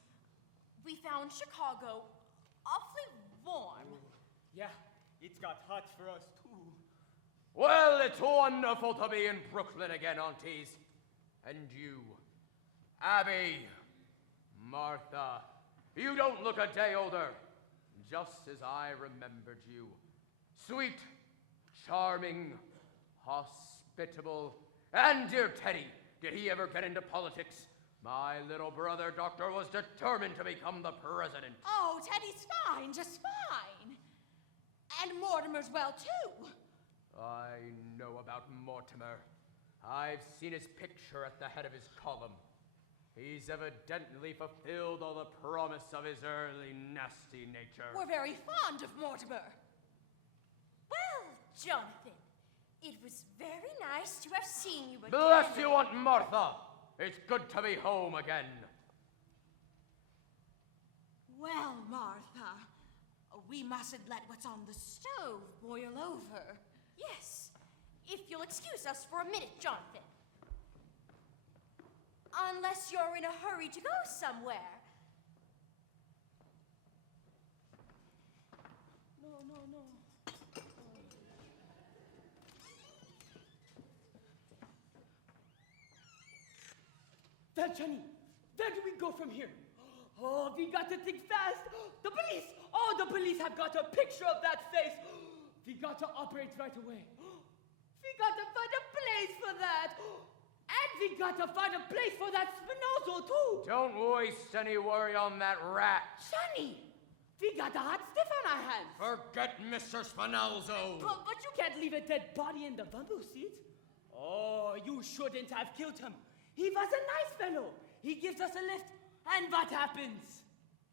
We found Chicago awfully warm. Yeah, it's got hot for us too. Well, it's wonderful to be in Brooklyn again, aunties. And you, Abby, Martha, you don't look a day older. Just as I remembered you. Sweet, charming, hospitable, and dear Teddy, did he ever get into politics? My little brother, Doctor, was determined to become the president. Oh, Teddy's fine, just fine. And Mortimer's well, too. I know about Mortimer. I've seen his picture at the head of his column. He's evidently fulfilled all the promise of his early nasty nature. We're very fond of Mortimer. Well, Jonathan, it was very nice to have seen you again. Bless you, Aunt Martha. It's good to be home again. Well, Martha, we mustn't let what's on the stove boil over. Yes, if you'll excuse us for a minute, Jonathan. Unless you're in a hurry to go somewhere. No. Well, Johnny, where do we go from here? Oh, we got to think fast. The police! Oh, the police have got a picture of that face. We got to operate right away. We got to find a place for that. And we got to find a place for that Spinozo, too. Don't waste any worry on that rat. Johnny, we got a hot stiff on our hands. Forget Mr. Spinalzo. But you can't leave a dead body in the bamboo seat. Oh, you shouldn't have killed him. He was a nice fellow. He gives us a lift. And what happens?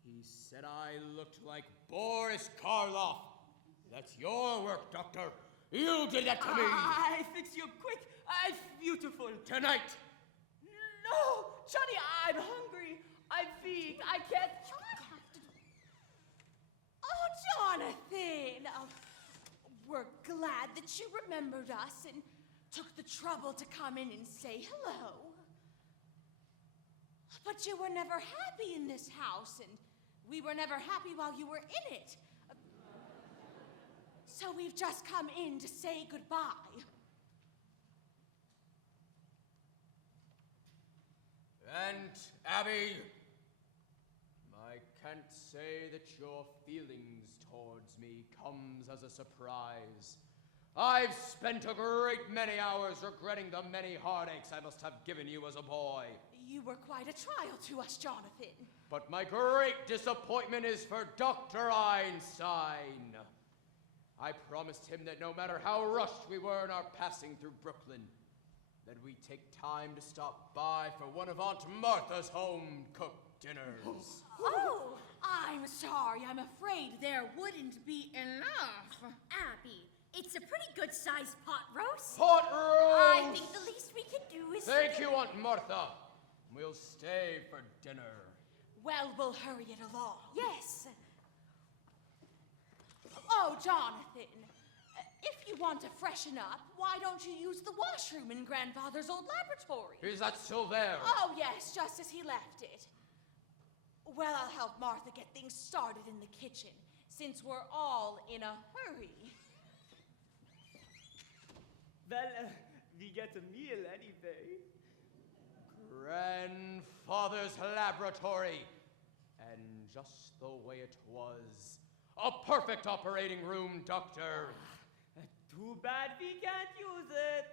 He said I looked like Boris Karloff. That's your work, Doctor. You did that to me. I fix you quick. It's beautiful. Tonight. No, Johnny, I'm hungry. I'm weak. I can't. Oh, Jonathan! We're glad that you remembered us and took the trouble to come in and say hello. But you were never happy in this house, and we were never happy while you were in it. So we've just come in to say goodbye. And, Abby, I can't say that your feelings towards me comes as a surprise. I've spent a great many hours regretting the many heartaches I must have given you as a boy. You were quite a trial to us, Jonathan. But my great disappointment is for Dr. Einstein. I promised him that no matter how rushed we were in our passing through Brooklyn, that we'd take time to stop by for one of Aunt Martha's home-cooked dinners. Oh, I'm sorry. I'm afraid there wouldn't be enough. Abby, it's a pretty good-sized pot roast. Pot roast! I think the least we can do is... Thank you, Aunt Martha. We'll stay for dinner. Well, we'll hurry it along. Yes. Oh, Jonathan, if you want to freshen up, why don't you use the washroom in Grandfather's old laboratory? Is that still there? Oh, yes, just as he left it. Well, I'll help Martha get things started in the kitchen, since we're all in a hurry. Well, we get a meal anyway. Grandfather's laboratory. And just the way it was. A perfect operating room, Doctor. Too bad we can't use it.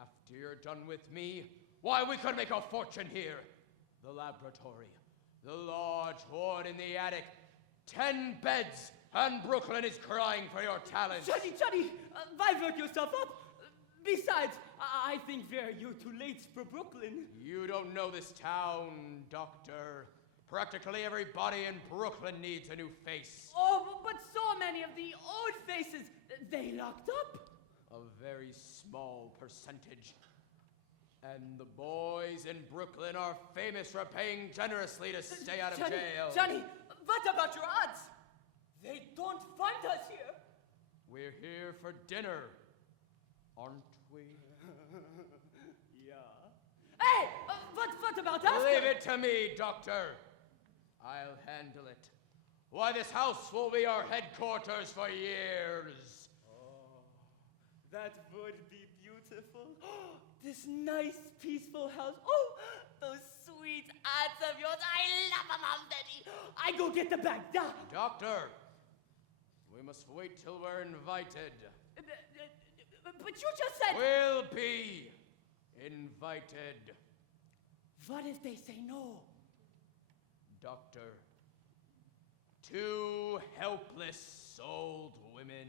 After you're done with me, why, we could make a fortune here. The laboratory, the large one in the attic, 10 beds, and Brooklyn is crying for your talents. Johnny, why work yourself up? Besides, I think you're too late for Brooklyn. You don't know this town, Doctor. Practically everybody in Brooklyn needs a new face. Oh, but so many of the old faces, they locked up. A very small percentage. And the boys in Brooklyn are famous for paying generously to stay out of jail. Johnny, what about your odds? They don't find us here. We're here for dinner, aren't we? Yeah. Hey, what about us? Leave it to me, Doctor. I'll handle it. Why, this house will be our headquarters for years. Oh, that would be beautiful. This nice, peaceful house. Oh, those sweet aunts of yours. I love them, Mom Betty. I go get the bag. Da. Doctor, we must wait till we're invited. But you just said... We'll be invited. What if they say no? Doctor, Two helpless old women.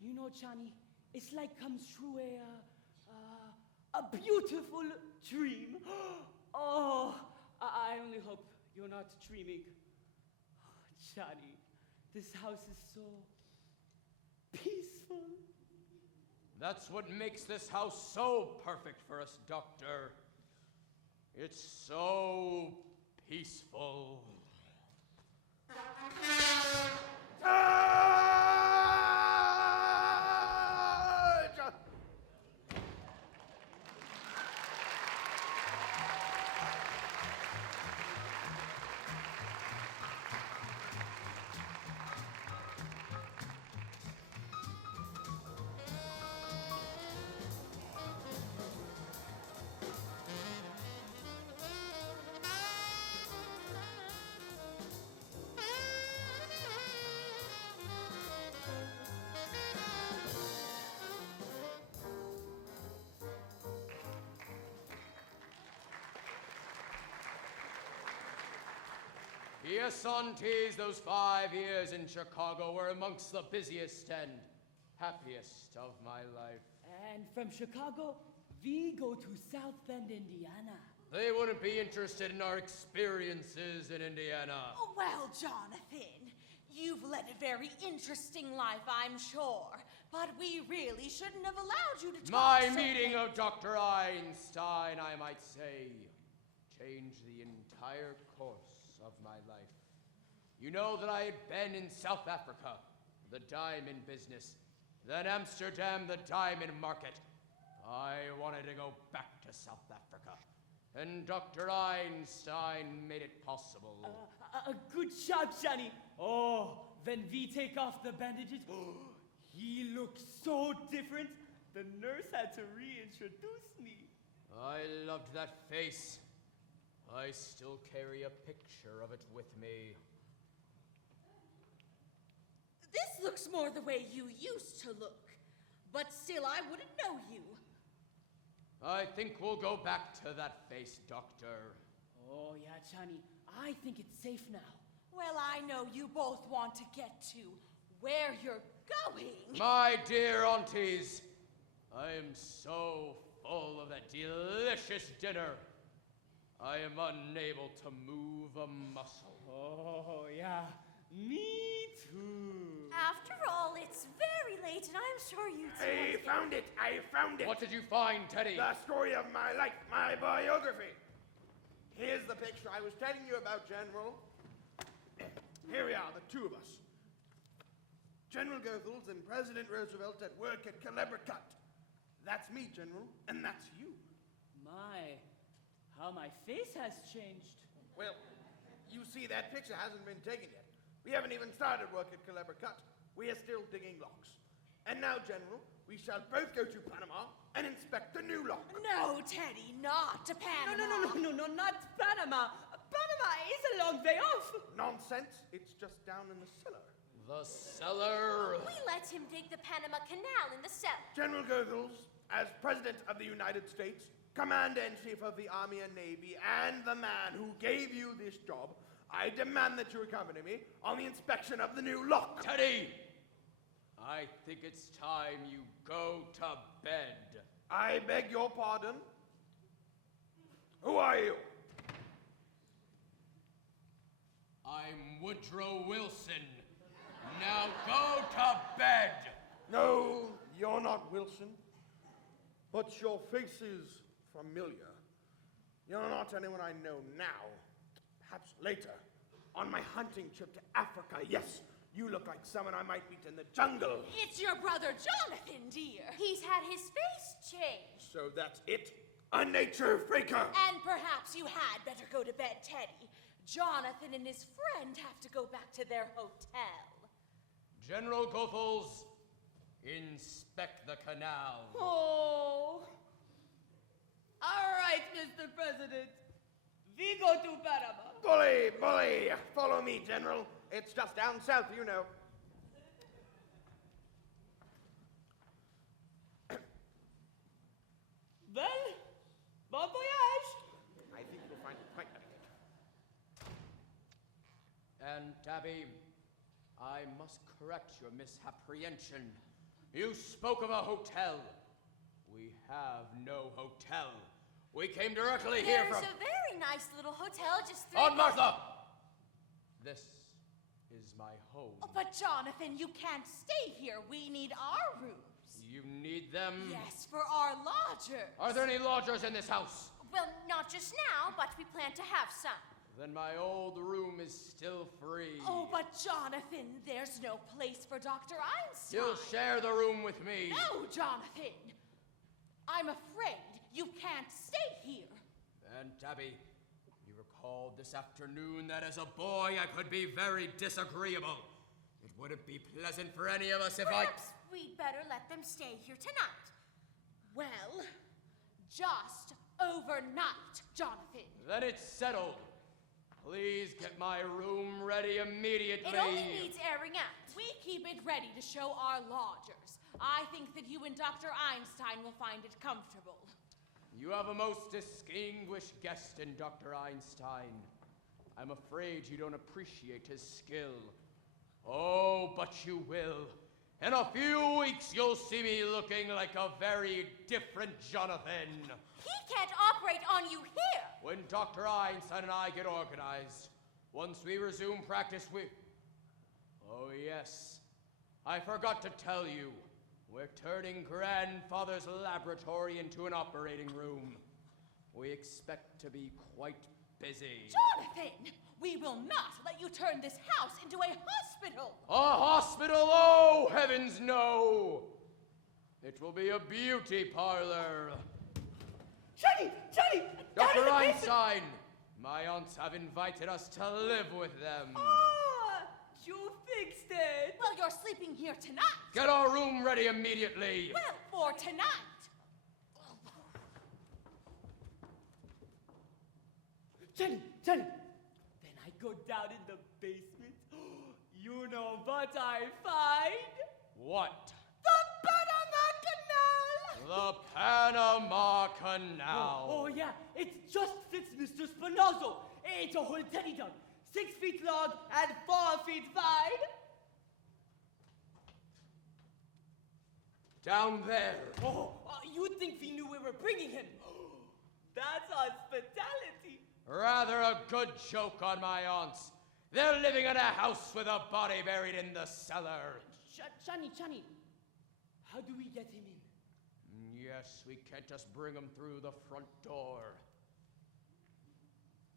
You know, Johnny, it's like comes true a beautiful dream. Oh, I only hope you're not dreaming. Johnny, this house is so peaceful. That's what makes this house so perfect for us, Doctor. It's so peaceful. Yes, aunties, those 5 years in Chicago were amongst the busiest and happiest of my life. And from Chicago, we go to South Bend, Indiana. They wouldn't be interested in our experiences in Indiana. Oh, well, Jonathan, you've led a very interesting life, I'm sure. But we really shouldn't have allowed you to talk My so meeting late. of Dr. Einstein, I might say, changed the entire course of my life. You know that I had been in South Africa, the diamond business, then Amsterdam, the diamond market. I wanted to go back to South Africa, and Dr. Einstein made it possible. A good shot, Johnny. Oh, when we take off the bandages, he looks so different. The nurse had to reintroduce me. I loved that face. I still carry a picture of it with me. This looks more the way you used to look. But still, I wouldn't know you. I think we'll go back to that face, Doctor. Oh, yeah, Johnny. I think it's safe now. Well, I know you both want to get to where you're going. My dear aunties, I am so full of that delicious dinner. I am unable to move a muscle. Oh, yeah. Me too. After all, it's very late, and I'm sure you two. I found it! I found it! What did you find, Teddy? The story of my life, my biography. Here's the picture I was telling you about, General. Here we are, the two of us. General Goethals and President Roosevelt at work at Clermont. That's me, General, and that's you. My, how my face has changed. Well, you see, that picture hasn't been taken yet. We haven't even started work at Clermont. We are still digging locks. And now, General, we shall both go to Panama and inspect the new lock. No, Teddy, not to Panama. No, not Panama. Panama is a long way off. Nonsense. It's just down in the cellar. The cellar. We let him dig the Panama Canal in the cellar. General Goethals, as President of the United States, Commander-in-Chief of the Army and Navy, and the man who gave you this job, I demand that you accompany me on the inspection of the new lock. Teddy! I think it's time you go to bed. I beg your pardon? Who are you? I'm Woodrow Wilson. Now go to bed. No, you're not Wilson. But your face is familiar. You're not anyone I know now. Perhaps later, on my hunting trip to Africa, yes, you look like someone I might meet in the jungle. It's your brother Jonathan, dear. He's had his face changed. So that's it? A nature faker! And perhaps you had better go to bed, Teddy. Jonathan and his friend have to go back to their hotel. General Goethals, inspect the canal. Oh. All right, Mr. President. We go to Panama. Bully, bully! Follow me, General. It's just down south, you know. Well, bon voyage. I think you'll find it quite etiquette. Abby, I must correct your misapprehension. You spoke of a hotel. We have no hotel. We came directly here There's from... a very nice little hotel just 3 On Martha! This is my home. Oh, but Jonathan, you can't stay here. We need our rooms. You need them? Yes, for our lodgers. Are there any lodgers in this house? Well, not just now, but we plan to have some. Then my old room is still free. Oh, but Jonathan, there's no place for Dr. Einstein. You'll share the room with me. No, Jonathan. I'm afraid you can't stay here. And Abby, you recalled this afternoon that as a boy I could be very disagreeable. It wouldn't be pleasant for any of us if Perhaps we'd better let them stay here tonight. Well, just overnight, Jonathan. Then it's settled. Please get my room ready immediately. It only needs airing out. We keep it ready to show our lodgers. I think that you and Dr. Einstein will find it comfortable. You have a most distinguished guest in Dr. Einstein. I'm afraid you don't appreciate his skill. Oh, but you will. In a few weeks, you'll see me looking like a very different Jonathan. He can't operate on you here. When Dr. Einstein and I get organized, once we resume practice, Oh, yes. I forgot to tell you. We're turning Grandfather's laboratory into an operating room. We expect to be quite busy. Jonathan, we will not let you turn this house into a hospital. A hospital? Oh, heavens, no! It will be a beauty parlor. Johnny! Johnny! Dr. Down in the basement! Einstein, my aunts have invited us to live with them. Ah, you fixed it. Well, you're sleeping here tonight. Get our room ready immediately. Well, for tonight. Johnny! Johnny! Then I go down in the basement. You know what I find? What? The Panama Canal! The Panama Canal. Oh, yeah, it just fits Mr. Spinozzo. It's a whole teddy dog, 6 feet long and 4 feet wide. Down there. Oh, you'd think we knew we were bringing him. That's hospitality. Rather a good joke on my aunts. They're living in a house with a body buried in the cellar. Johnny, how do we get him in? Yes, we can't just bring him through the front door.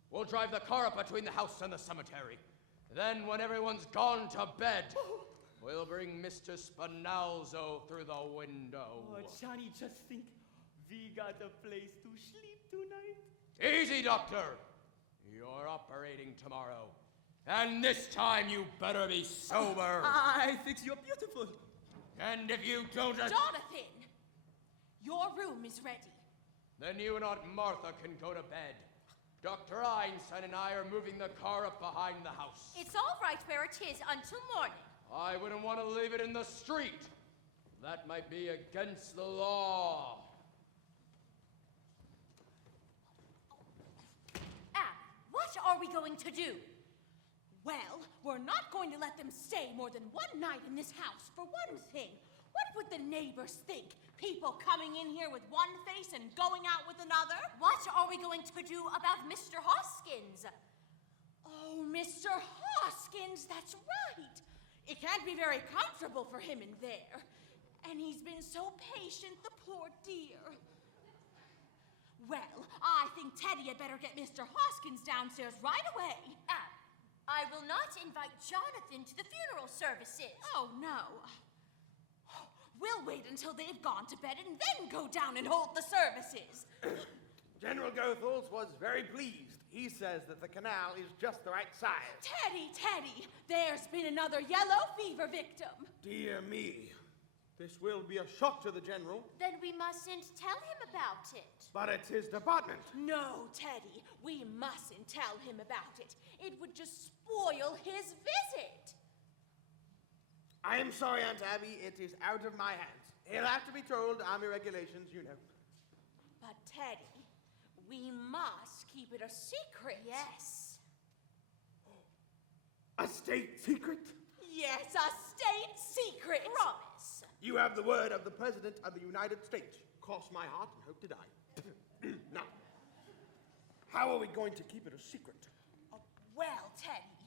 We'll drive the car up between the house and the cemetery. Then, when everyone's gone to bed, we'll bring Mr. Spinalzo through the window. Oh, Johnny, just think, we got a place to sleep tonight. Easy, Doctor. You're operating tomorrow. And this time you better be sober. I think you're beautiful. And if you don't... Jonathan, your room is ready. Then you and Aunt Martha can go to bed. Dr. Einstein and I are moving the car up behind the house. It's all right where it is until morning. I wouldn't want to leave it in the street. That might be against the law. What are we going to do? Well, we're not going to let them stay more than one night in this house. For one thing, what would the neighbors think? People coming in here with one face and going out with another? What are we going to do about Mr. Hoskins? Oh, Mr. Hoskins, that's right. It can't be very comfortable for him in there. And he's been so patient, the poor dear. Well, I think Teddy had better get Mr. Hoskins downstairs right away. I will not invite Jonathan to the funeral services. Oh, no. We'll wait until they've gone to bed and then go down and hold the services. General Goethals was very pleased. He says that the canal is just the right size. Teddy, there's been another yellow fever victim. Dear me. This will be a shock to the General. Then we mustn't tell him about it. But it's his department. No, Teddy, we mustn't tell him about it. It would just spoil his visit. I am sorry, Aunt Abby, it is out of my hands. He'll have to be told, Army regulations, you know. But Teddy, we must keep it a secret. Yes. A state secret? Yes, a state secret. Promise. You have the word of the President of the United States. Cross my heart and hope to die. Now, how are we going to keep it a secret? Well, Teddy,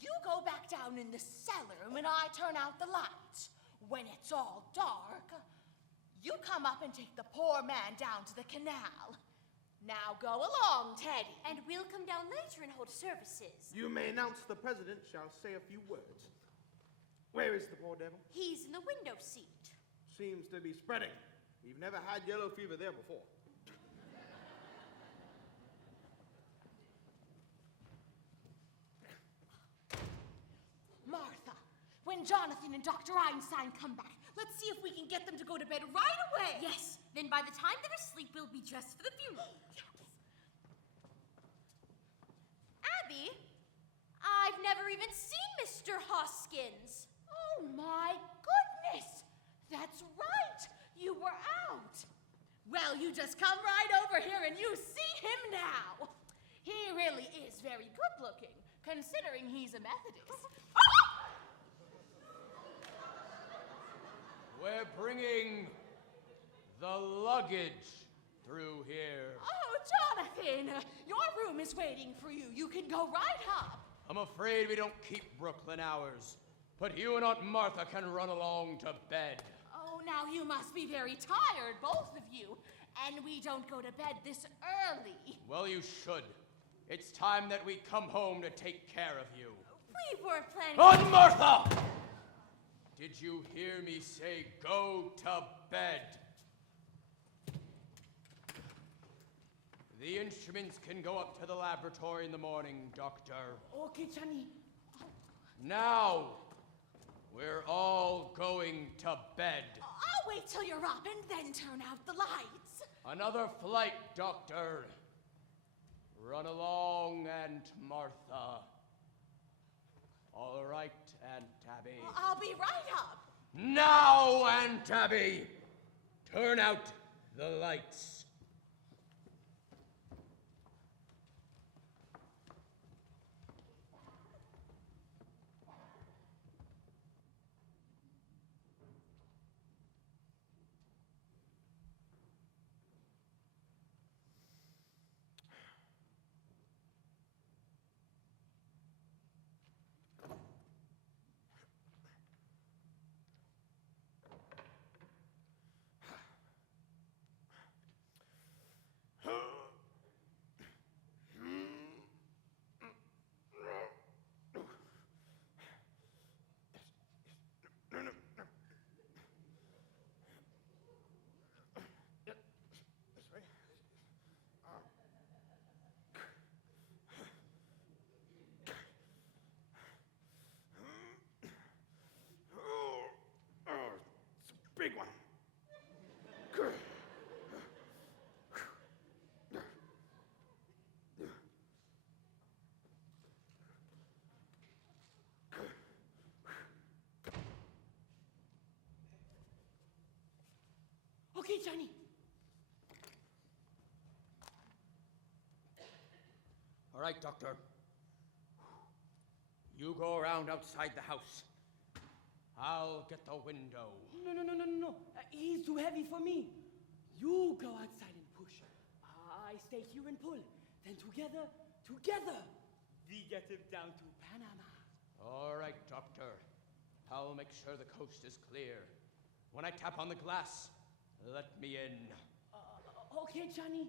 you go back down in the cellar when I turn out the lights. When it's all dark, you come up and take the poor man down to the canal. Now go along, Teddy. And we'll come down later and hold services. You may announce the President shall say a few words. Where is the poor devil? He's in the window seat. Seems to be spreading. We've never had yellow fever there before. Martha, when Jonathan and Dr. Einstein come back, let's see if we can get them to go to bed right away. Yes, then by the time they're asleep, we'll be dressed for the funeral. Abby, I've never even seen Mr. Hoskins. Oh my goodness! That's right! You were out! Well, you just come right over here and you see him now! He really is very good looking, considering he's a Methodist. We're bringing the luggage through here. Oh, Jonathan! Your room is waiting for you. You can go right up. I'm afraid we don't keep Brooklyn hours, but you and Aunt Martha can run along to bed. Oh, now you must be very tired, both of you. And we don't go to bed this early. Well, you should. It's time that we come home to take care of you. We weren't planning. Aunt Martha! Did you hear me say go to bed? The instruments can go up to the laboratory in the morning, Doctor. Okay, Johnny. Now, we're all going to bed. I'll wait till you're up and then turn out the lights. Another flight, Doctor. Run along, Aunt Martha. All right, Aunt Abby. I'll be right up. Now, Aunt Abby, turn out the lights. Big one. Okay, Johnny. All right, Doctor. You go around outside the house. I'll get the window. No. He's too heavy for me. You go outside and push. I stay here and pull. Then together, we get him down to Panama. All right, Doctor. I'll make sure the coast is clear. When I tap on the glass, let me in. Okay, Johnny.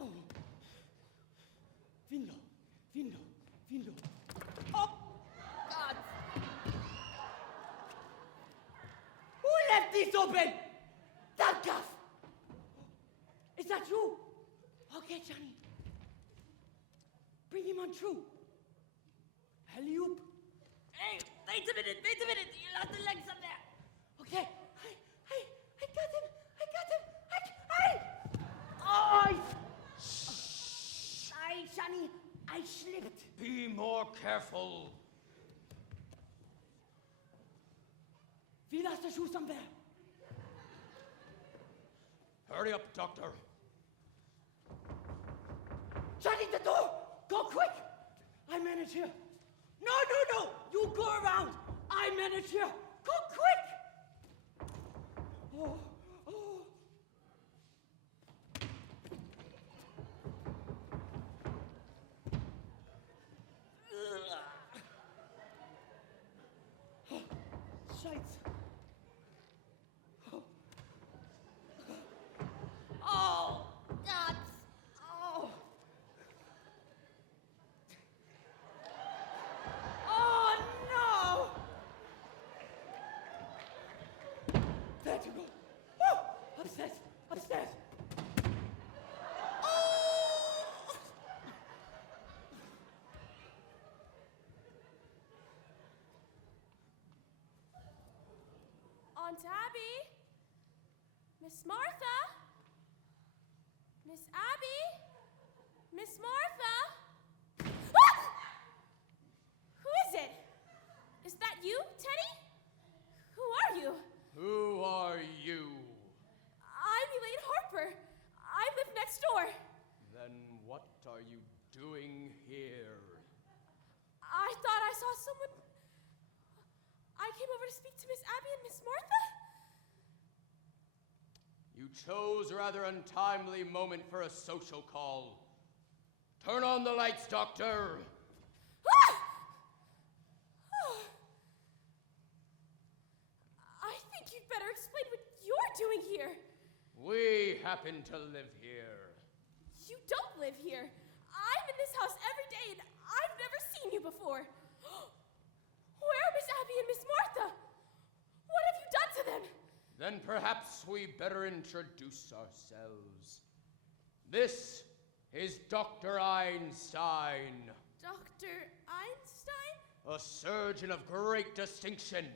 Oh. Window. Oh, God. Who left this open? That gaff. Is that you? Okay, Johnny. Bring him on through. Alley-oop. Hey, wait a minute. You lost the legs up there. Okay. I got him. Oh, sorry, Johnny. I slipped. Be more careful. We lost the shoe somewhere. Hurry up, Doctor. Shutting the door! Go quick! I manage here. No! You go around. I manage here. Go quick! Oh. Shites. Oh, nuts. Oh. Oh, no. There you go. Woo! Upstairs. Aunt Abby? Miss Martha? Miss Abby? Miss Martha? Ah! Who is it? Is that you, Teddy? Who are you? Who are you? I'm Elaine Harper. I live next door. Then what are you doing here? I thought I saw someone. I came over to speak to Miss Abby and Miss Martha. You chose a rather untimely moment for a social call. Turn on the lights, Doctor. Ah! I think you'd better explain what you're doing here. We happen to live here. You don't live here. I'm in this house every day and I've never seen you before. Where are Miss Abby and Miss Martha? What have you done to them? Then perhaps we better introduce ourselves. This is Dr. Einstein. Dr. Einstein? A surgeon of great distinction.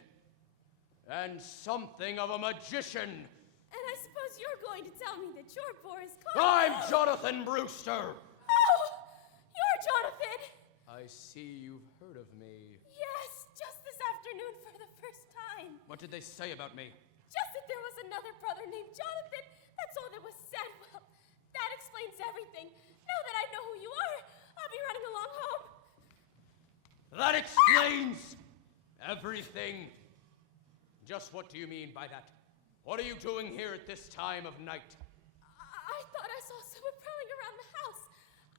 And something of a magician. And I suppose you're going to tell me that you're Boris I'm Jonathan Brewster. Oh! You're Jonathan! I see you've heard of me. Yes, just this afternoon for the first time. What did they say about me? Just that there was another brother named Jonathan. That's all that was said. Well, that explains everything. Now that I know who you are, I'll be running along home. That explains everything. Just what do you mean by that? What are you doing here at this time of night? I thought I saw someone prowling around the house.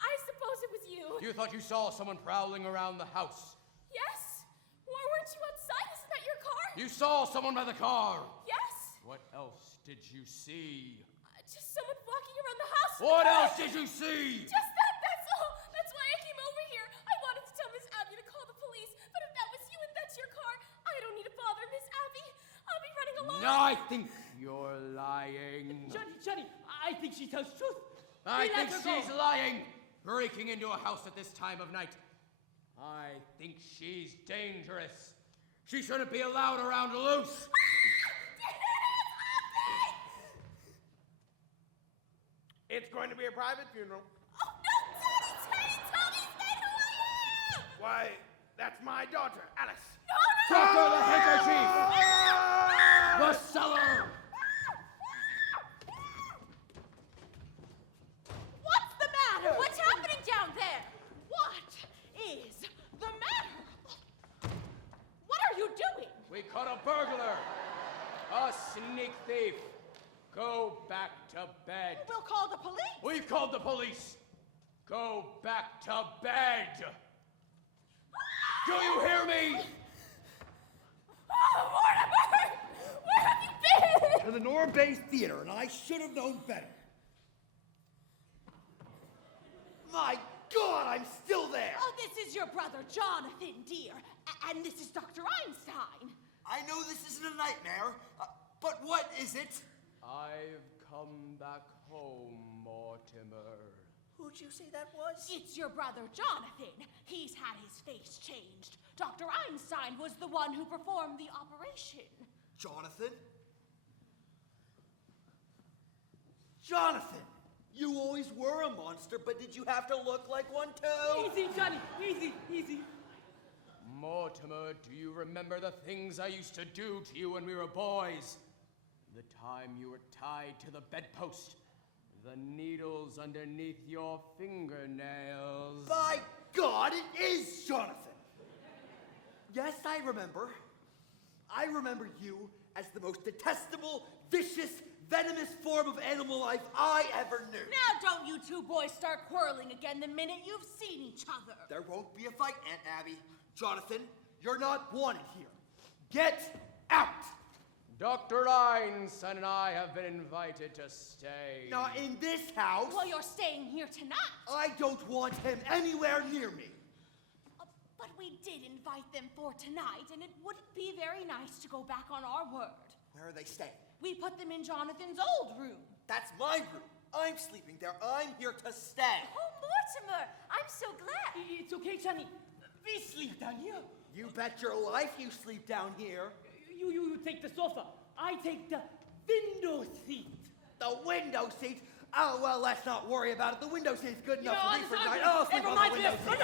I suppose it was you. You thought you saw someone prowling around the house? Yes? Why weren't you outside? Isn't that your car? You saw someone by the car? Yes? What else did you see? Just someone walking around the house. What else did you see? Just that, that's all. That's why I came over here. I wanted to tell Miss Abby to call the police, but if that was you and that's your car, I don't need to bother Miss Abby. I'll be running along. No, I think you're lying. Johnny, I think she tells truth. I We think let her she's go. lying. Breaking into a house at this time of night. I think she's dangerous. She shouldn't be allowed around loose. It's going to be a private funeral. Oh, no, Teddy, tell these men who I am! Why, that's my daughter, Alice. Doctor, the handkerchief! The cellar! What's the matter? What's happening down there? What is the matter? What are you doing? We caught a burglar. A sneak thief. Go back to bed. We'll call the police. We've called the police. Go back to bed. Do you hear me? Oh, Mortimer! Where have you been? To the Nora Bay Theater, and I should have known better. My God, I'm still there! Oh, this is your brother, Jonathan, dear. And this is Dr. Einstein. I know this isn't a nightmare, but what is it? I've come back home, Mortimer. Who'd you say that was? It's your brother, Jonathan. He's had his face changed. Dr. Einstein was the one who performed the operation. Jonathan? Jonathan! You always were a monster, but did you have to look like one too? Easy, Johnny, easy. Mortimer, do you remember the things I used to do to you when we were boys? the time you were tied to the bedpost, the needles underneath your fingernails. By God, it is Jonathan! Yes, I remember. I remember you as the most detestable, vicious, venomous form of animal life I ever knew. Now don't you two boys start quarreling again the minute you've seen each other. There won't be a fight, Aunt Abby. Jonathan, you're not wanted here. Get out! Dr. Einstein and I have been invited to stay. Not in this house. Well, you're staying here tonight. I don't want him anywhere near me. But we did invite them for tonight, and it wouldn't be very nice to go back on our word. Where are they staying? We put them in Jonathan's old room. That's my room. I'm sleeping there. I'm here to stay. Oh, Mortimer, I'm so glad. It's okay, Johnny. We sleep down here. You bet your life you sleep down here. You take the sofa. I take the window seat. The window seat? Oh, well, let's not worry about it. The window seat's good enough for me for tonight. Oh, I'll sleep on the window seat.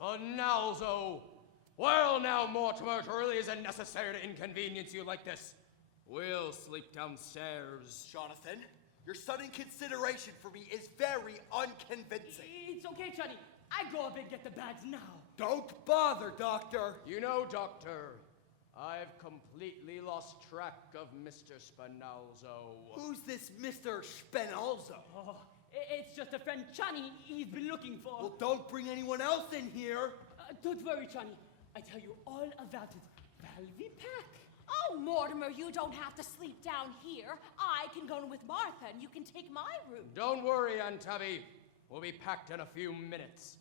Spinalzo! Well, now, Mortimer, it really isn't necessary to inconvenience you like this. We'll sleep downstairs. Jonathan, your sudden consideration for me is very unconvincing. It's okay, Johnny. I go up and get the bags now. Don't bother, Doctor. You know, Doctor, I've completely lost track of Mr. Spinalzo. Who's this Mr. Spinalzo? Oh, it's just a friend Johnny he's been looking for. Well, don't bring anyone else in here. Don't worry, Johnny. I tell you all about it while we pack. Oh, Mortimer, you don't have to sleep down here. I can go in with Martha, and you can take my room. Don't worry, Aunt Tabby. We'll be packed in a few minutes.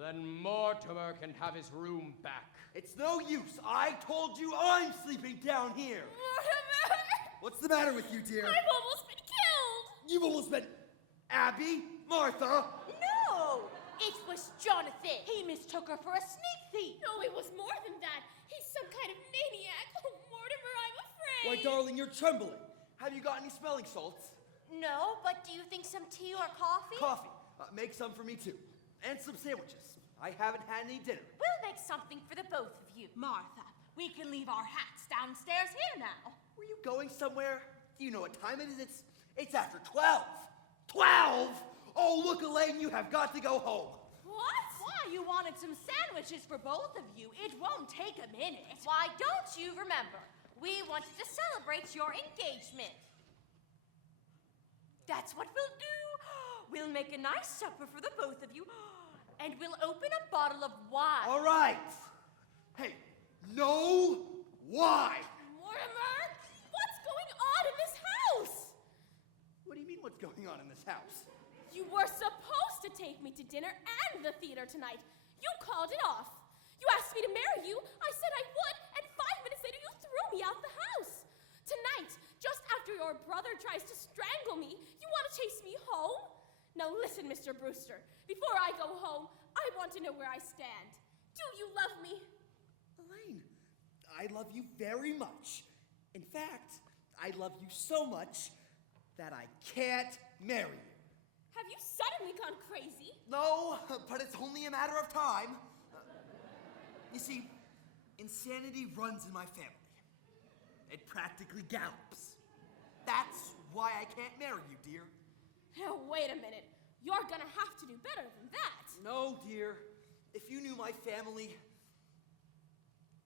Then Mortimer can have his room back. It's no use. I told you I'm sleeping down here. Mortimer! What's the matter with you, dear? I've almost been killed! You've almost been... Abby? Martha? No! It was Jonathan. He mistook her for a sneak thief. No, it was more than that. He's some kind of maniac. Oh, Mortimer, I'm afraid. Why, darling, you're trembling. Have you got any smelling salts? No, but do you think some tea or coffee? Coffee. Make some for me, too. And some sandwiches. I haven't had any dinner. We'll make something for the both of you. Martha, we can leave our hats downstairs here now. Were you going somewhere? Do you know what time it is? It's after 12. 12? Oh, look, Elaine, you have got to go home. What? Why, you wanted some sandwiches for both of you. It won't take a minute. Why don't you remember? We wanted to celebrate your engagement. That's what we'll do. We'll make a nice supper for the both of you, and we'll open a bottle of wine. All right. Hey, no why? Mortimer, what's going on in this house? What do you mean what's going on in this house? You were supposed to take me to dinner and the theater tonight. You called it off. You asked me to marry you. I said I would, and 5 minutes later you threw me out the house. Tonight, just after your brother tries to strangle me, you want to chase me home? Now listen, Mr. Brewster. Before I go home, I want to know where I stand. Do you love me? Elaine, I love you very much. In fact, I love you so much that I can't marry you. Have you suddenly gone crazy? No, but it's only a matter of time. You see, insanity runs in my family. It practically gallops. That's why I can't marry you, dear. Now, wait a minute. You're gonna have to do better than that. No, dear. If you knew my family,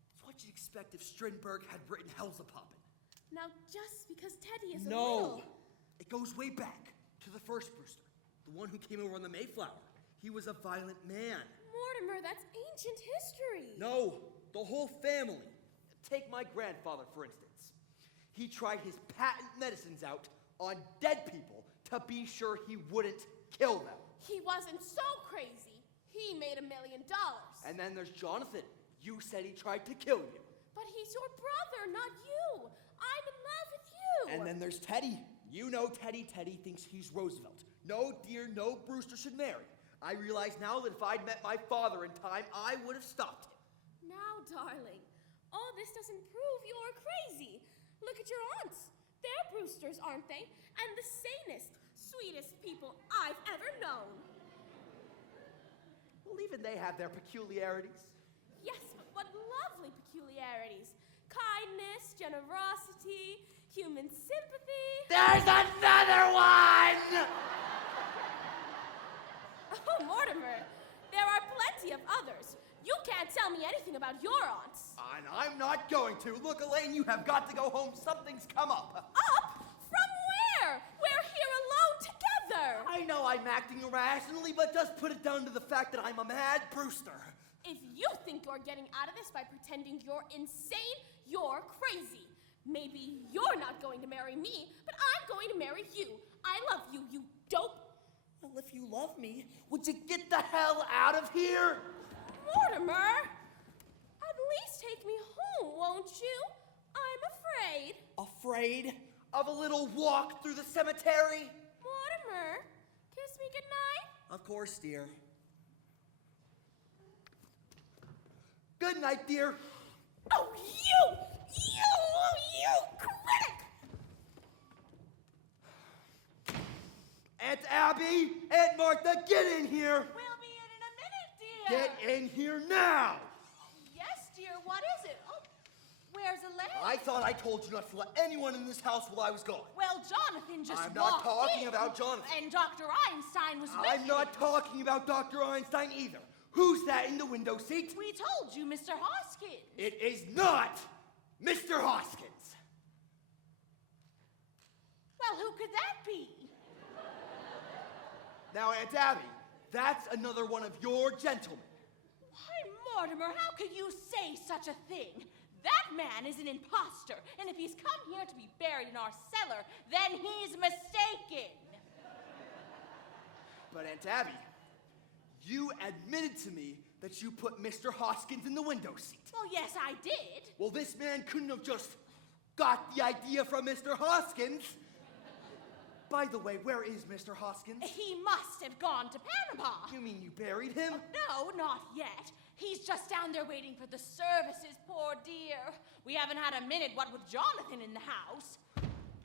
it's what you'd expect if Strindberg had written Hellzapoppin'. Now, just because Teddy is a No, little... it goes way back to the first Brewster, the one who came over on the Mayflower. He was a violent man. Mortimer, that's ancient history. No, the whole family. Take my grandfather, for instance. He tried his patent medicines out on dead people to be sure he wouldn't kill them. He wasn't so crazy. He made $1 million. And then there's Jonathan. You said he tried to kill you. But he's your brother, not you. I'm in love with you. And then there's Teddy. You know Teddy. Teddy thinks he's Roosevelt. No, dear, no Brewster should marry. I realize now that if I'd met my father in time, I would have stopped him. Now, darling, all this doesn't prove you're crazy. Look at your aunts. They're Brewsters, aren't they? And the sanest, sweetest people I've ever known. Well, even they have their peculiarities. Yes, but what lovely peculiarities. Kindness, generosity, human sympathy. There's another one! Oh, Mortimer, there are plenty of others. You can't tell me anything about your aunts. And I'm not going to. Look, Elaine, you have got to go home. Something's come up. Up? From where? We're here alone together. I know I'm acting irrationally, but just put it down to the fact that I'm a mad Brewster. If you think you're getting out of this by pretending you're insane, you're crazy. Maybe you're not going to marry me, but I'm going to marry you. I love you, you dope. Well, if you love me, would you get the hell out of here? Mortimer, at least take me home, won't you? I'm afraid. Afraid of a little walk through the cemetery? Mortimer, kiss me goodnight. Of course, dear. Good night, dear. Oh, you critic! Aunt Abby, Aunt Martha, get in here. We'll be in a minute, dear. Get in here now. Yes, dear, what is it? Oh, where's Elaine? I thought I told you not to let anyone in this house while I was gone. Well, Jonathan just I'm not walked talking in, about Jonathan. And Dr. Einstein was with I'm him. not talking about Dr. Einstein either. Who's that in the window seat? We told you, Mr. Hoskins. It is not Mr. Hoskins. Well, who could that be? Now, Aunt Abby, that's another one of your gentlemen. Why, Mortimer, how could you say such a thing? That man is an imposter, and if he's come here to be buried in our cellar, then he's mistaken. But Aunt Abby, you admitted to me that you put Mr. Hoskins in the window seat. Well, yes, I did. Well, this man couldn't have just got the idea from Mr. Hoskins. By the way, where is Mr. Hoskins? He must have gone to Panama. You mean you buried him? No, not yet. He's just down there waiting for the services, poor dear. We haven't had a minute, what with Jonathan in the house.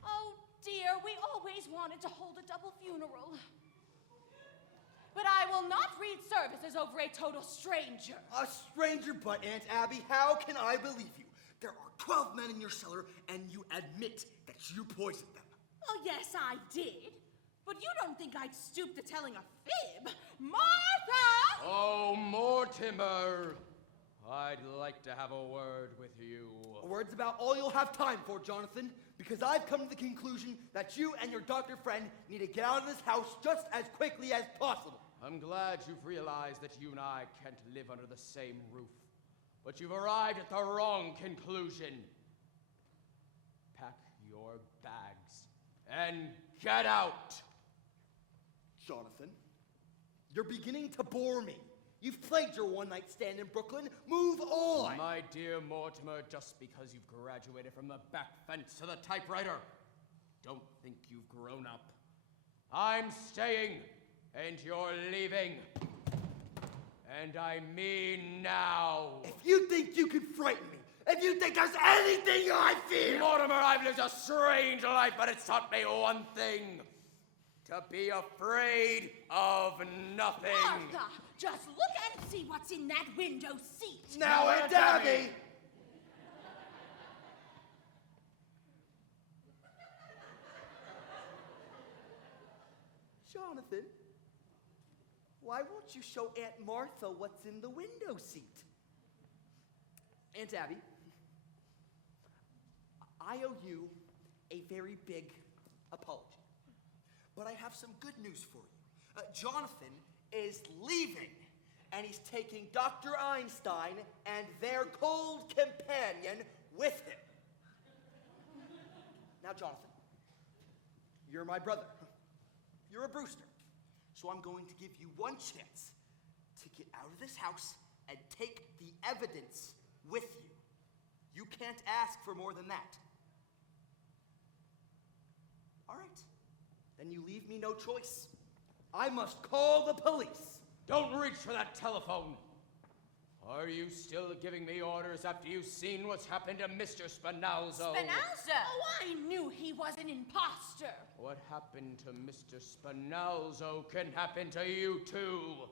Oh, dear, we always wanted to hold a double funeral. But I will not read services over a total stranger. A stranger, but Aunt Abby, how can I believe you? There are 12 men in your cellar, and you admit that you poisoned them. Oh, yes, I did. But you don't think I'd stoop to telling a fib? Martha! Oh, Mortimer, I'd like to have a word with you. A word's about all you'll have time for, Jonathan, because I've come to the conclusion that you and your doctor friend need to get out of this house just as quickly as possible. I'm glad you've realized that you and I can't live under the same roof. But you've arrived at the wrong conclusion. Pack your bags and get out. Jonathan, you're beginning to bore me. You've played your one-night stand in Brooklyn. Move on. My dear Mortimer, just because you've graduated from the back fence to the typewriter, don't think you've grown up. I'm staying, and you're leaving. And I mean now. If you think you can frighten me, if you think there's anything I fear... Mortimer, I've lived a strange life, but it's taught me one thing. To be afraid of nothing. Martha, just look and see what's in that window seat. Now, Aunt Abby! Jonathan, why won't you show Aunt Martha what's in the window seat? Aunt Abby, I owe you a very big apology. But I have some good news for you. Jonathan is leaving, and he's taking Dr. Einstein and their cold companion with him. Now, Jonathan, you're my brother. You're a Brewster. So I'm going to give you one chance to get out of this house and take the evidence with you. You can't ask for more than that. All right. Then you leave me no choice. I must call the police. Don't reach for that telephone. Are you still giving me orders after you've seen what's happened to Mr. Spinalzo? Spinalzo? Oh, I knew he was an imposter. What happened to Mr. Spinalzo can happen to you too.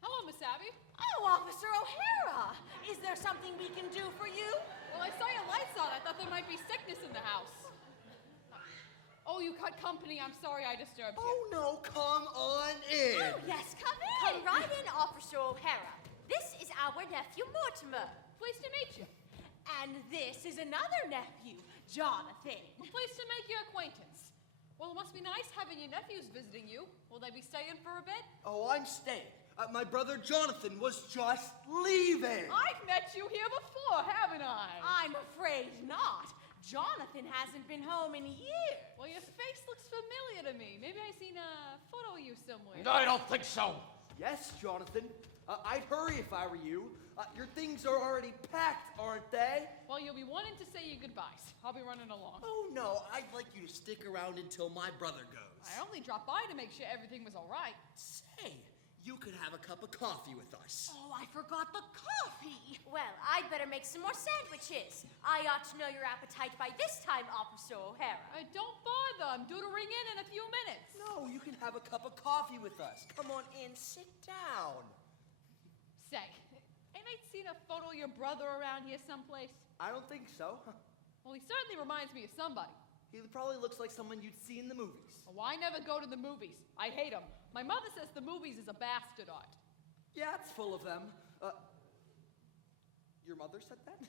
Hello, Miss Abby. Abby? Oh, Officer O'Hara! Is there something we can do for you? Well, I saw your lights on. I thought there might be sickness in the house. Oh, you cut company. I'm sorry I disturbed you. Oh, no, come on in. Oh, yes, come in. Come right in, Officer O'Hara. This is our nephew Mortimer. Pleased to meet you. And this is another nephew, Jonathan. Pleased to make your acquaintance. Well, it must be nice having your nephews visiting you. Will they be staying for a bit? Oh, I'm staying. My brother Jonathan was just leaving. I've met you here before, haven't I? I'm afraid not. Jonathan hasn't been home in years. Well, your face looks familiar to me. Maybe I've seen a photo of you somewhere. I don't think so. Yes, Jonathan. I'd hurry if I were you. Your things are already packed, aren't they? Well, you'll be wanting to say your goodbyes. I'll be running along. Oh, no. I'd like you to stick around until my brother goes. I only dropped by to make sure everything was all right. Say, you could have a cup of coffee with us. Oh, I forgot the coffee. Well, I'd better make some more sandwiches. I ought to know your appetite by this time, Officer O'Hara. Don't bother. I'm due to ring in a few minutes. No, you can have a cup of coffee with us. Come on in, sit down. Say, ain't I seen a photo of your brother around here someplace? I don't think so. Well, he certainly reminds me of somebody. He probably looks like someone you'd see in the movies. Oh, I never go to the movies. I hate them. My mother says the movies is a bastard art. Yeah, it's full of them. Your mother said that?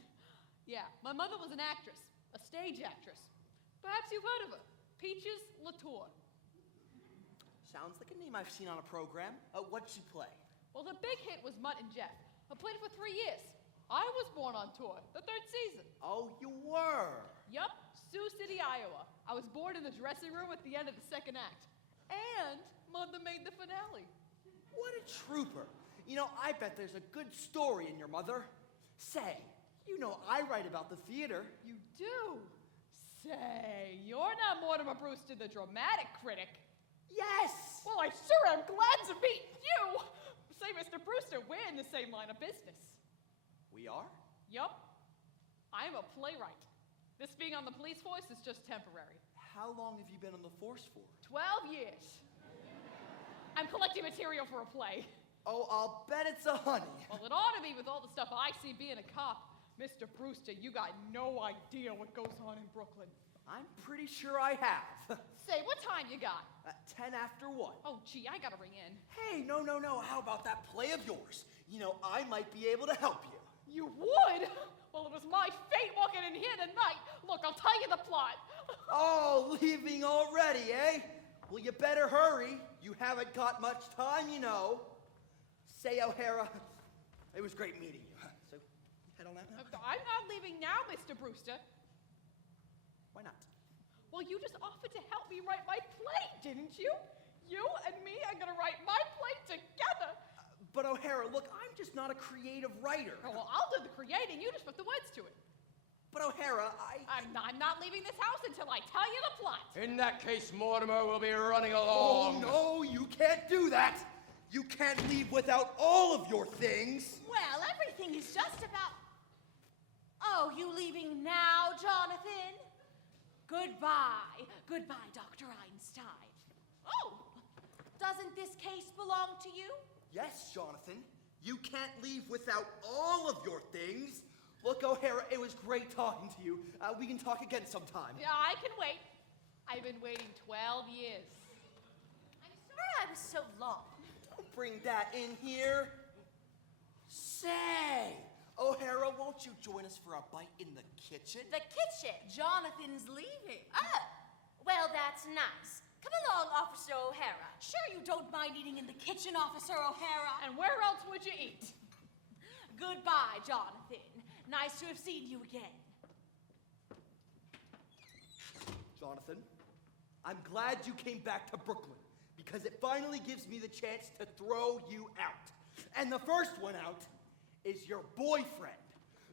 Yeah, my mother was an actress, a stage actress. Perhaps you've heard of her. Peaches Latour. Sounds like a name I've seen on a program. What'd she play? Well, the big hit was Mutt and Jeff. I played it for 3 years. I was born on tour, the 3rd season. Oh, you were? Yup, Sioux City, Iowa. I was born in the dressing room at the end of the 2nd act. And Mother made the finale. What a trooper. You know, I bet there's a good story in your mother. Say, you know I write about the theater. You do? Say, you're not Mortimer Brewster, the dramatic critic. Yes! Well, I sure am glad to meet you. Say, Mr. Brewster, we're in the same line of business. We are? Yup. I'm a playwright. This being on the police force is just temporary. How long have you been on the force for? 12 years. I'm collecting material for a play. Oh, I'll bet it's a honey. Well, it ought to be with all the stuff I see being a cop. Mr. Brewster, you got no idea what goes on in Brooklyn. I'm pretty sure I have. Say, what time you got? 10 after 1. Oh, gee, I gotta ring in. Hey, no. How about that play of yours? You know, I might be able to help you. You would? Well, it was my fate walking in here tonight. Look, I'll tell you the plot. Oh, leaving already, eh? Well, you better hurry. You haven't got much time, you know. Say, O'Hara, it was great meeting you. So, head on out now? I'm not leaving now, Mr. Brewster. Why not? Well, you just offered to help me write my play, didn't you? You and me are gonna write my play together. But O'Hara, look, I'm just not a creative writer. Oh, well, I'll do the creating. You just put the words to it. But O'Hara, I'm not leaving this house until I tell you the plot. In that case, Mortimer will be running Oh, along. no, you can't do that. You can't leave without all of your things. Well, everything is just about... Oh, you leaving now, Jonathan? Goodbye. Goodbye, Dr. Einstein. Oh, doesn't this case belong to you? Yes, Jonathan. You can't leave without all of your things. Look, O'Hara, it was great talking to you. We can talk again sometime. Yeah, I can wait. I've been waiting 12 years. I'm sorry I was so long. Don't bring that in here. Say, O'Hara, won't you join us for a bite in the kitchen? The kitchen. Jonathan's leaving. Oh, well, that's nice. Come along, Officer O'Hara. Sure you don't mind eating in the kitchen, Officer O'Hara? And where else would you eat? Goodbye, Jonathan. Nice to have seen you again. Jonathan, I'm glad you came back to Brooklyn because it finally gives me the chance to throw you out. And the first one out is your boyfriend,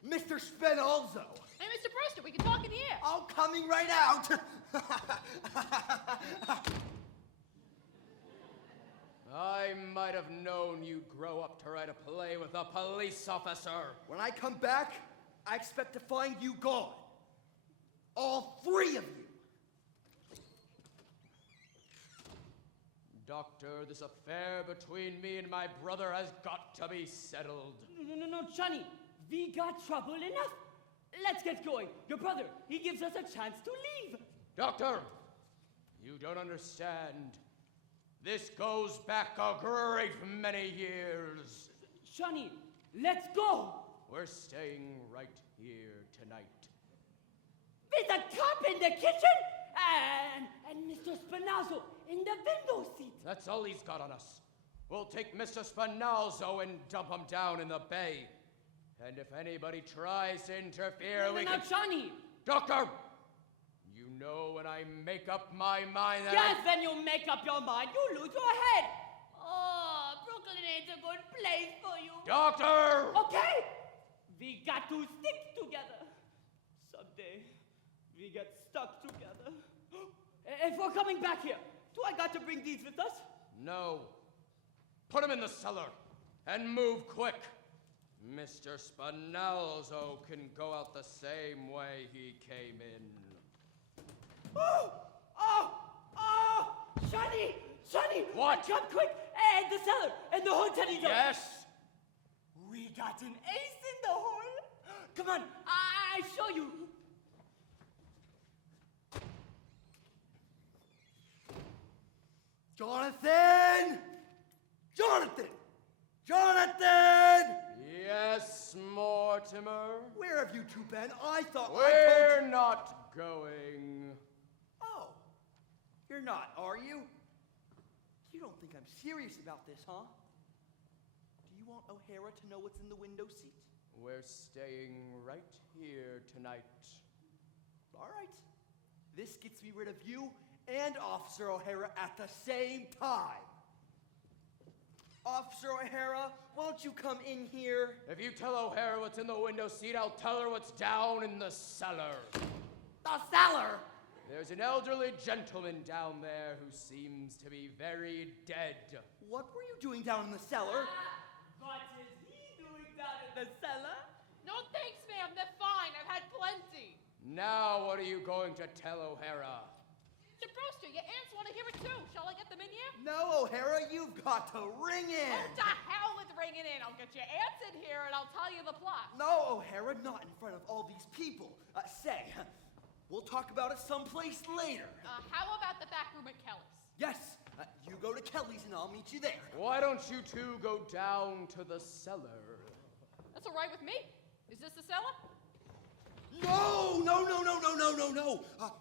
Mr. Spenalzo. Hey, Mr. Brewster, we can talk in here. I'm coming right out. I might have known you'd grow up to write a play with a police officer. When I come back, I expect to find you gone. All 3 of you. Doctor, this affair between me and my brother has got to be settled. No, Johnny. We got trouble enough. Let's get going. Your brother, he gives us a chance to leave. Doctor, you don't understand. This goes back a great many years. Johnny, let's go. We're staying right here tonight. With a cop in the kitchen and Mr. Spinazzo in the window seat. That's all he's got on us. We'll take Mr. Spinalzo and dump him down in the bay. And if anybody tries to interfere, we can... Johnny! Doctor! You know when I make up my mind that Yes, when you make up your mind, you lose your head. Oh, Brooklyn ain't a good place for you. Doctor! Okay? We got to stick together. Someday, we get stuck together. If we're coming back here, do I got to bring these with us? No. Put him in the cellar. And move quick. Mr. Spinalzo can go out the same way he came in. Oh! Johnny! What? Come quick! The cellar! And the whole teddy dog! Yes? We got an ace in the hole! Come on, I show you! Jonathan! Yes, Mortimer? Where have you two been? I thought We're not going. Oh. You're not, are you? You don't think I'm serious about this, huh? Do you want O'Hara to know what's in the window seat? We're staying right here tonight. All right. This gets me rid of you and Officer O'Hara at the same time. Officer O'Hara, won't you come in here? If you tell O'Hara what's in the window seat, I'll tell her what's down in the cellar. The cellar? There's an elderly gentleman down there who seems to be very dead. What were you doing down in the cellar? What is he doing down in the cellar? No thanks, ma'am. They're fine. I've had plenty. Now what are you going to tell O'Hara? Mr. Brewster, your aunts want to hear it too. Shall I get them in here? No, O'Hara, you've got to ring in. Oh, to hell with ringing in. I'll get your aunts in here and I'll tell you the plot. No, O'Hara, not in front of all these people. We'll talk about it someplace later. How about the back room at Kelly's? Yes, you go to Kelly's and I'll meet you there. Why don't you two go down to the cellar? That's all right with me. Is this the cellar? No.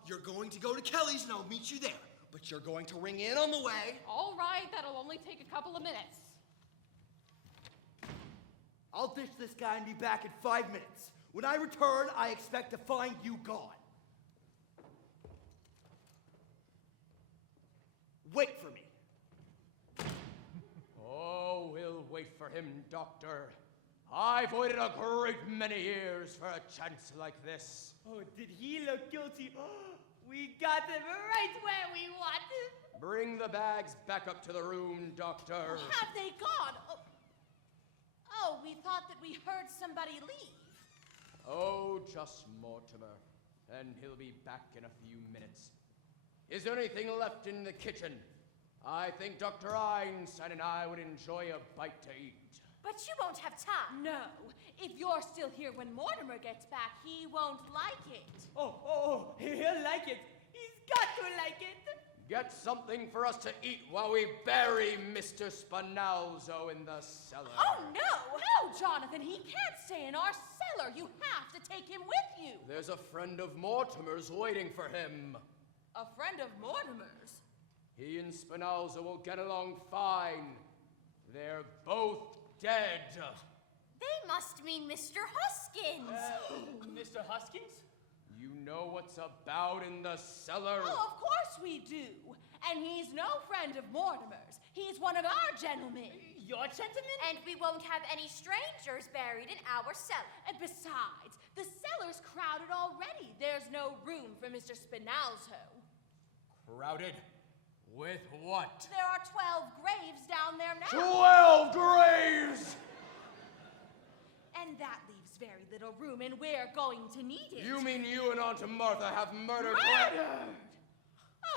You're going to go to Kelly's and I'll meet you there. But you're going to ring in on the way. All right, that'll only take a couple of minutes. I'll ditch this guy and be back in 5 minutes. When I return, I expect to find you gone. Wait for me. Oh, we'll wait for him, Doctor. I've waited a great many years for a chance like this. Oh, did he look guilty? We got him right where we want him. Bring the bags back up to the room, Doctor. Have they gone? Oh, we thought that we heard somebody leave. Oh, just Mortimer. And he'll be back in a few minutes. Is there anything left in the kitchen? I think Dr. Einstein and I would enjoy a bite to eat. But you won't have time. No, if you're still here when Mortimer gets back, he won't like it. Oh, he'll like it. He's got to like it. Get something for us to eat while we bury Mr. Spinalzo in the cellar. Oh, no! No, Jonathan, he can't stay in our cellar. You have to take him with you. There's a friend of Mortimer's waiting for him. A friend of Mortimer's? He and Spinalzo will get along fine. They're both dead. They must mean Mr. Huskins. Mr. Huskins? You know what's about in the cellar? Oh, of course we do. And he's no friend of Mortimer's. He's one of our gentlemen. Your gentleman? And we won't have any strangers buried in our cellar. And besides, the cellar's crowded already. There's no room for Mr. Spinalzo. Crowded? With what? There are 12 graves down there now. 12 graves! And that leaves very little room, and we're going to need it. You mean you and Aunt Martha have murdered... Murdered?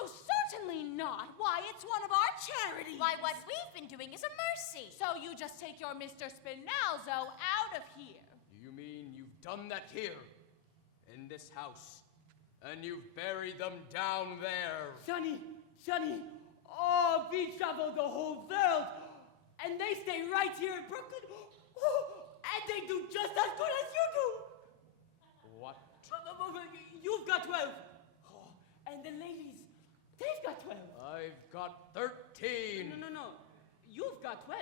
Oh, Certainly not. Why, it's one of our charities. Why, what we've been doing is a mercy. So you just take your Mr. Spinalzo out of here. You mean you've done that here, in this house, and you've buried them down there? Sonny, oh, we travel the whole world, and they stay right here in Brooklyn, and they do just as good as you do. What? You've got 12. Oh, and the ladies, they've got 12. I've got 13. No. You've got 12.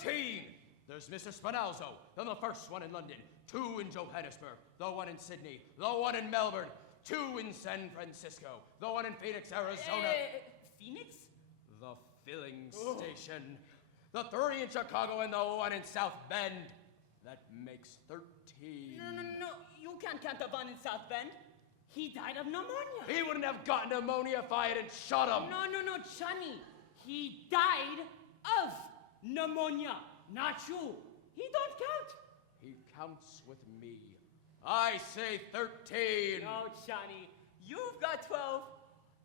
13! There's Mr. Spinalzo, then the first one in London, 2 in Johannesburg, the one in Sydney, the one in Melbourne, 2 in San Francisco, the one in Phoenix, Arizona. Phoenix? The filling station. The 3 in Chicago and the 1 in South Bend. That makes 13. No. You can't count the one in South Bend. He died of pneumonia. He wouldn't have gotten pneumonia if I hadn't shot him. No, Johnny. He died of pneumonia, not you. He don't count. He counts with me. I say 13. No, Johnny. You've got 12.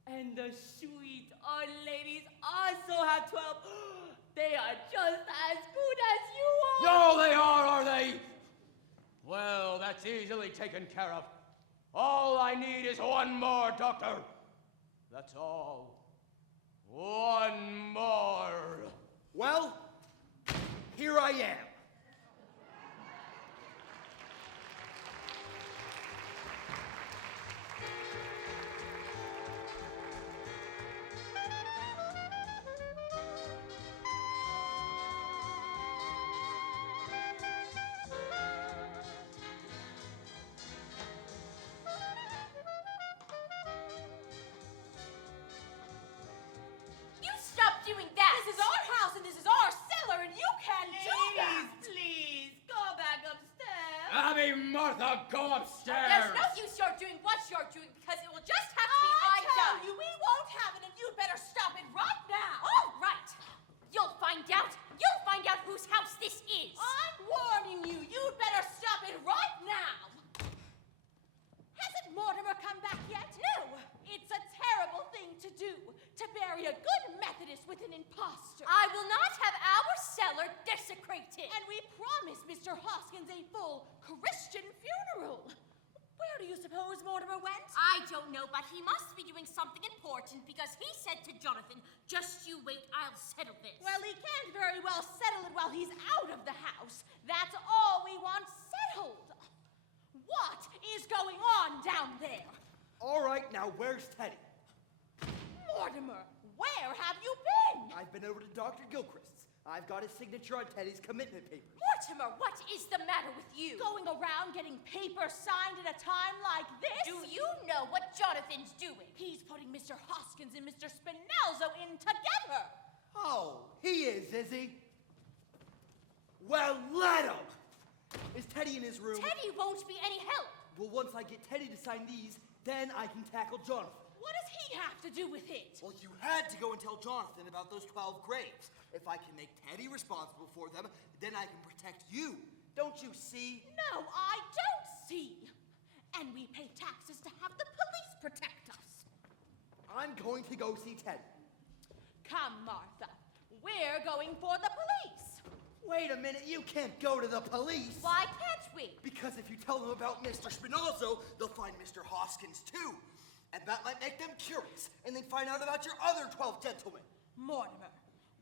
And the sweet old ladies also have 12. They are just as good as you are. No, they are they? Well, that's easily taken care of. All I need is one more, Doctor. That's all. One more. Well, here I am. You stop doing that! This is our house and this is our cellar, and you can't do that! Please, go back upstairs. Abby, Martha, go upstairs. There's no use you're doing what you're doing because it will just have to be I I'm tell done. you, we won't have it, and you'd better stop it right now! All right. You'll find out. You'll find out whose house this is. I'm warning you, you'd better stop it right now! Hasn't Mortimer come back yet? No! It's a terrible thing to do, to bury a good Methodist with an impostor. I will not have our cellar desecrated. And we promised Mr. Hoskins a full Christian funeral. Where do you suppose Mortimer went? I don't know, but he must be doing something important because he said to Jonathan, just you wait, I'll settle this. Well, he can't very well settle it while he's out of the house. That's all we want settled. What is going on down there? All right, now where's Teddy? Mortimer, where have you been? I've been over to Dr. Gilchrist's. I've got his signature on Teddy's commitment papers. Mortimer, what is the matter with you? Going around getting papers signed at a time like this? Do you know what Jonathan's doing? He's putting Mr. Hoskins and Mr. Spinalzo in together. Oh, he is he? Well, let him! Is Teddy in his room? Teddy won't be any help. Well, once I get Teddy to sign these, then I can tackle Jonathan. What does he have to do with it? Well, you had to go and tell Jonathan about those 12 graves. If I can make Teddy responsible for them, then I can protect you. Don't you see? No, I don't see. And we pay taxes to have the police protect us. I'm going to go see Teddy. Come, Martha. We're going for the police. Wait a minute, you can't go to the police. Why can't we? Because if you tell them about Mr. Spinalzo, they'll find Mr. Hoskins too. And that might make them curious, and then find out about your other 12 gentlemen. Mortimer,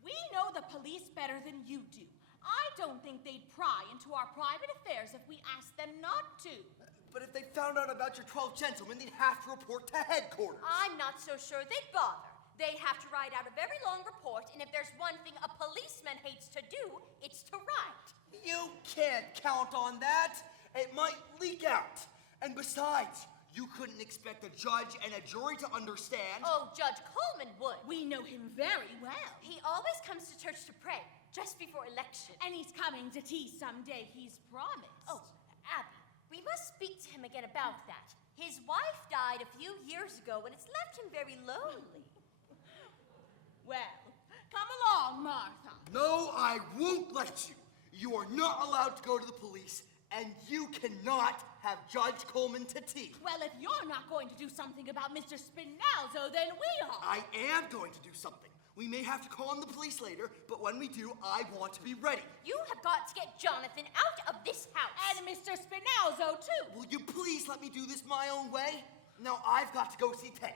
we know the police better than you do. I don't think they'd pry into our private affairs if we asked them not to. But if they found out about your 12 gentlemen, they'd have to report to headquarters. I'm not so sure they'd bother. They'd have to write out a very long report, and if there's one thing a policeman hates to do, it's to write. You can't count on that. It might leak out. And besides, you couldn't expect a judge and a jury to understand. Oh, Judge Coleman would. We know him very well. He always comes to church to pray, just before election. And he's coming to tea someday, he's promised. Oh, Abby, we must speak to him again about that. His wife died a few years ago, and it's left him very lonely. Well, come along, Martha. No, I won't let you. You are not allowed to go to the police And you cannot have Judge Coleman to tea. Well, if you're not going to do something about Mr. Spinalzo, then we are. I am going to do something. We may have to call on the police later, but when we do, I want to be ready. You have got to get Jonathan out of this house. And Mr. Spinalzo, too. Will you please let me do this my own way? Now I've got to go see Teddy.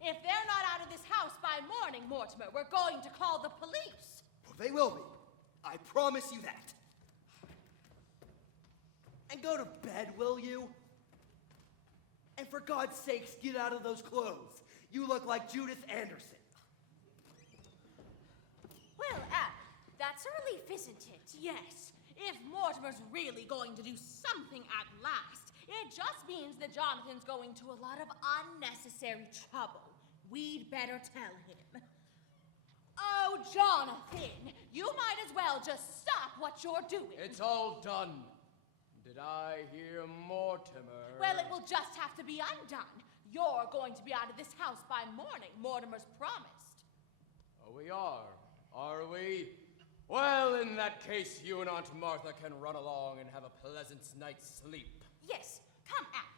If they're not out of this house by morning, Mortimer, we're going to call the police. Well, they will be. I promise you that. And go to bed, will you? And for God's sakes, get out of those clothes. You look like Judith Anderson. Well, that's a relief, isn't it? Yes, if Mortimer's really going to do something at last, it just means that Jonathan's going to a lot of unnecessary trouble. We'd better tell him. Oh, Jonathan, you might as well just stop what you're doing. It's all done. Did I hear Mortimer? Well, it will just have to be undone. You're going to be out of this house by morning, Mortimer's promised. Oh, we are we? Well, in that case, you and Aunt Martha can run along and have a pleasant night's sleep. Yes, come out.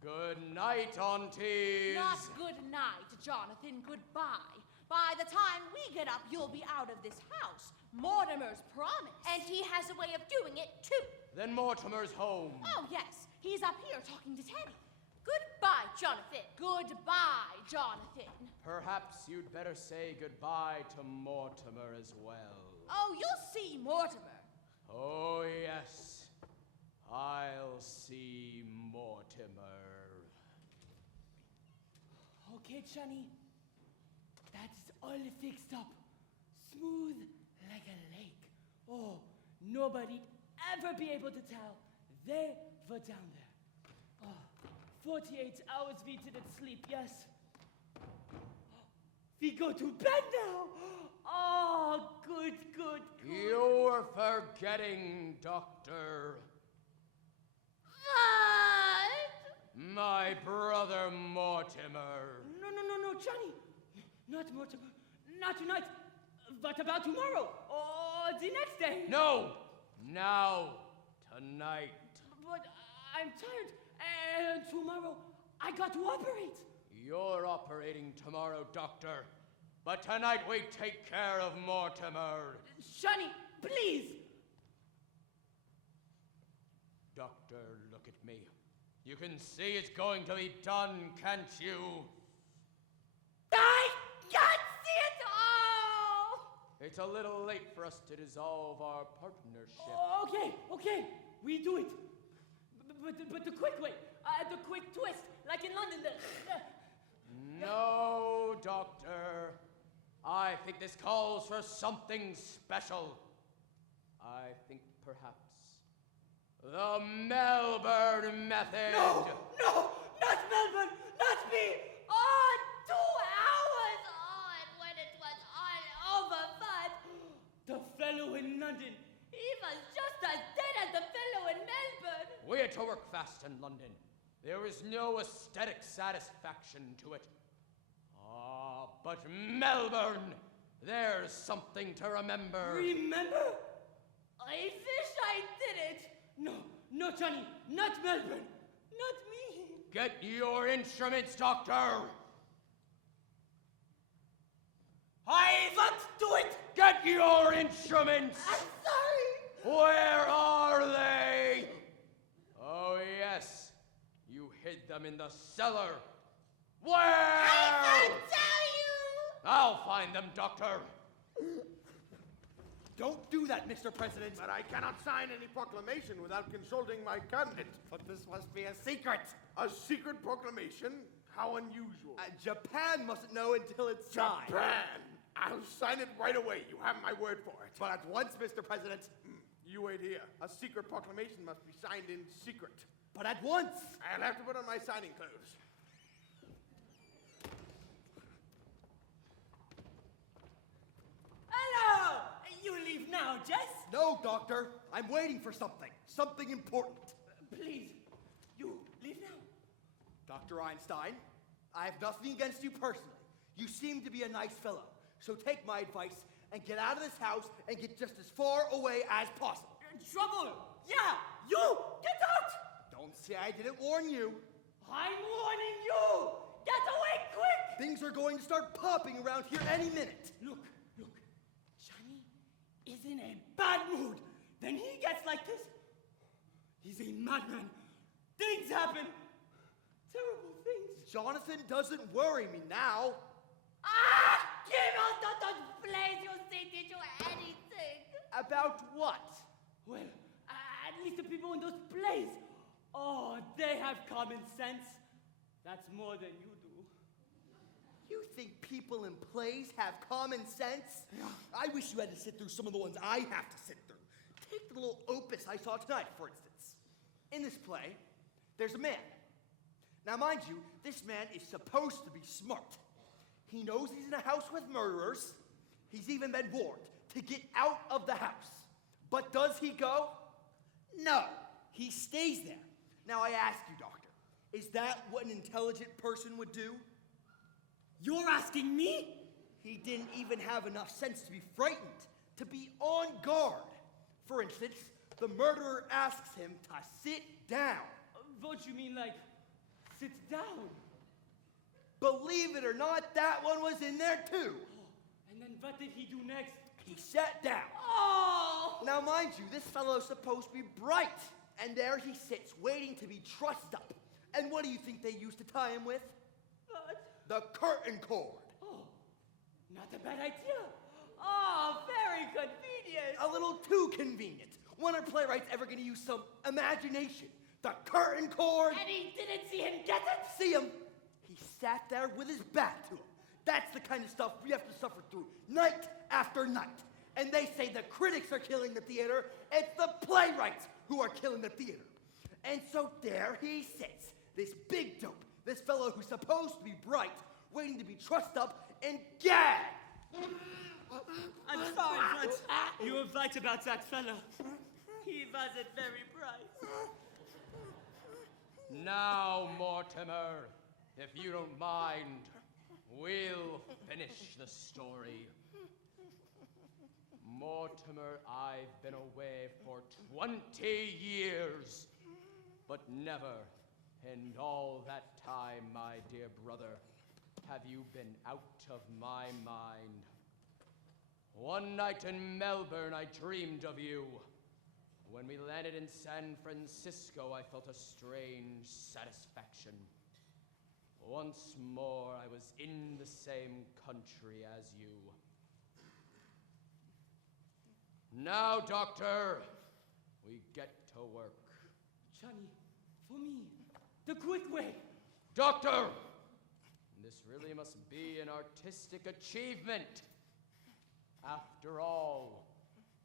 Good night, Aunties. Not good night, Jonathan. Goodbye. By the time we get up, you'll be out of this house. Mortimer's promised. And he has a way of doing it, too. Then Mortimer's home. Oh, yes. He's up here talking to Teddy. Goodbye, Jonathan. Goodbye, Jonathan. Perhaps you'd better say goodbye to Mortimer as well. Oh, you'll see Mortimer. Oh, yes. I'll see Mortimer. Okay, Johnny. That's all fixed up. Smooth like a lake. Oh, nobody'd ever be able to tell they were down there. Oh, 48 hours we didn't sleep, yes. We go to bed now. Oh, good. You're forgetting, Doctor. What? My brother Mortimer. No, Johnny. Not Mortimer. Not tonight. What about tomorrow? Or the next day? No! Now. Tonight. But I'm tired. And tomorrow I got to operate. You're operating tomorrow, Doctor. But tonight we take care of Mortimer. Johnny, please. Doctor, look at me. You can see it's going to be done, can't you? I can't see it all! It's a little late for us to dissolve our partnership. Okay. We do it. But the quick way. The quick twist. Like in London. No, Doctor. I think this calls for something special. I think perhaps the Melbourne method. No, not Melbourne, not me. 2 hours. And when it was all over, but The fellow in London, he was just as dead as the fellow in Melbourne. We had to work fast in London. There was no aesthetic satisfaction to it. But Melbourne, there's something to remember. remember? I wish I did it. No, Johnny, not Melbourne, not me. Get your instruments, Doctor. I won't do it. Get your instruments. I'm sorry. Where are they? Oh, yes. You hid them in the cellar. Where? I can't tell you. I'll find them, Doctor. Don't do that, Mr. President. But I cannot sign any proclamation without consulting my cabinet. But this must be a secret. A secret proclamation? How unusual. Japan mustn't know until it's signed. Japan! I'll sign it right away. You have my word for it. But at once, Mr. President. You wait here. A secret proclamation must be signed in secret. But at once. I'll have to put on my signing clothes. Hello. You leave now, Jess? No, Doctor. I'm waiting for something. Something important. Please, you leave now. Dr. Einstein, I have nothing against you personally. You seem to be a nice fellow. So take my advice and get out of this house and get just as far away as possible. Trouble! Yeah! You! Get out! Don't say I didn't warn you. I'm warning you! Get away quick! Things are going to start popping around here any minute. Look. Johnny is in a bad mood. Then he gets like this. He's a madman. Things happen. Terrible things. Jonathan doesn't worry me now. Give out those plays, you say, did you anything? About what? Well, at least the people in those plays. Oh, they have common sense. That's more than you do. You think people in plays have common sense? I wish you had to sit through some of the ones I have to sit through. Take the little opus I saw tonight, for instance. In this play, there's a man. Now, mind you, this man is supposed to be smart. He knows he's in a house with murderers. He's even been warned to get out of the house. But does he go? No, he stays there. Now, I ask you, Doctor, is that what an intelligent person would do? You're asking me? He didn't even have enough sense to be frightened, to be on guard. For instance, the murderer asks him to sit down. What you mean, like, sit down? Believe it or not, that one was in there too. And then what did he do next? He sat down. Oh! Now, mind you, this fellow's supposed to be bright. And there he sits, waiting to be trussed up. And what do you think they used to tie him with? What? The curtain cord. Oh, not a bad idea. Oh, very convenient. A little too convenient. When are playwrights ever going to use some imagination? The curtain cord. And he didn't see him get it? See him? He sat there with his back to him. That's the kind of stuff we have to suffer through night after night. And they say the critics are killing the theater. It's the playwrights who are killing the theater. And so there he sits, this big dope, this fellow who's supposed to be bright, waiting to be trussed up and gagged. I'm sorry, but you were right about that fellow. He wasn't very bright. Now, Mortimer, if you don't mind, we'll finish the story. Mortimer, I've been away for 20 years, but never in all that time, my dear brother, have you been out of my mind. One night in Melbourne, I dreamed of you. When we landed in San Francisco, I felt a strange satisfaction. Once more, I was in the same country as you. Now, Doctor, we get to work. Johnny, for me, the quick way. Doctor, this really must be an artistic achievement. After all,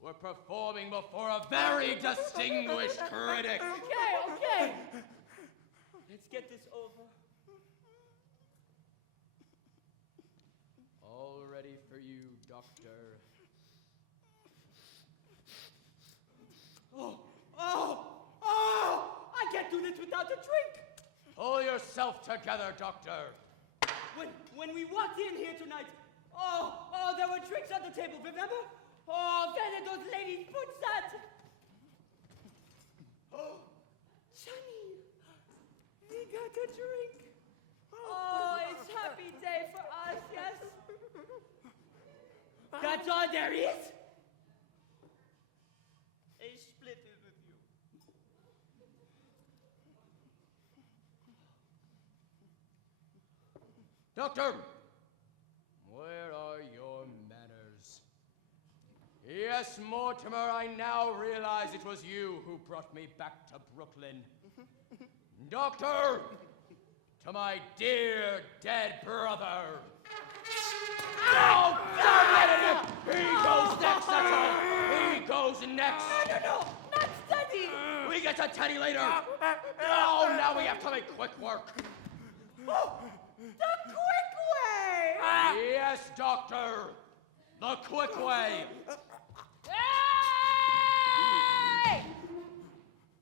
we're performing before a very distinguished critic. Okay. Let's get this over. All ready for you, Doctor. I can't do this without a drink. Pull yourself together, Doctor. When we walked in here tonight, there were drinks on the table, remember? Oh, where did those ladies put that? Oh, Johnny, we got a drink. Oh, it's happy day for us, yes? That's all there is? I split it with you. Doctor, where are your manners? Yes, Mortimer, I now realize it was you who brought me back to Brooklyn. Doctor, to my dear dead brother. Oh, damn it! He goes next, that's all. He goes next. No, not Teddy. We get to Teddy later. Oh, now we have to make quick work. The quick way! Yes, Doctor. The quick way. Hey!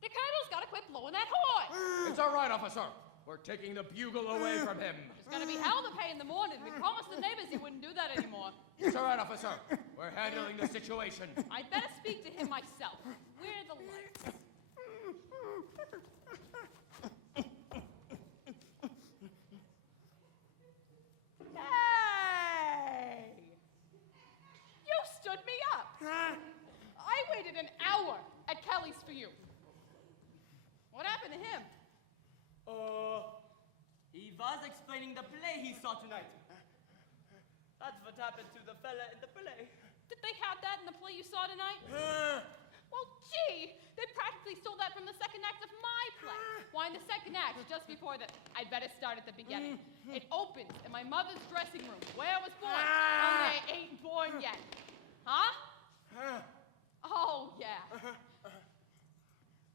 The colonel's got to quit blowing that horn. It's all right, officer. We're taking the bugle away from him. It's going to be hell to pay in the morning. We promised the neighbors he wouldn't do that anymore. It's all right, officer. We're handling the situation. I'd better speak to him myself. Where are the lights? Hey! You stood me up. I waited an hour at Kelly's for you. What happened to him? He was explaining the play he saw tonight. That's what happened to the fella in the play. Did they have that in the play you saw tonight? Well, gee, they practically stole that from the second act of my play. Why, in the second act, just before that, I'd better start at the beginning. It opens in my mother's dressing room, where I was born. Only I ain't born yet. Huh? Oh, yeah.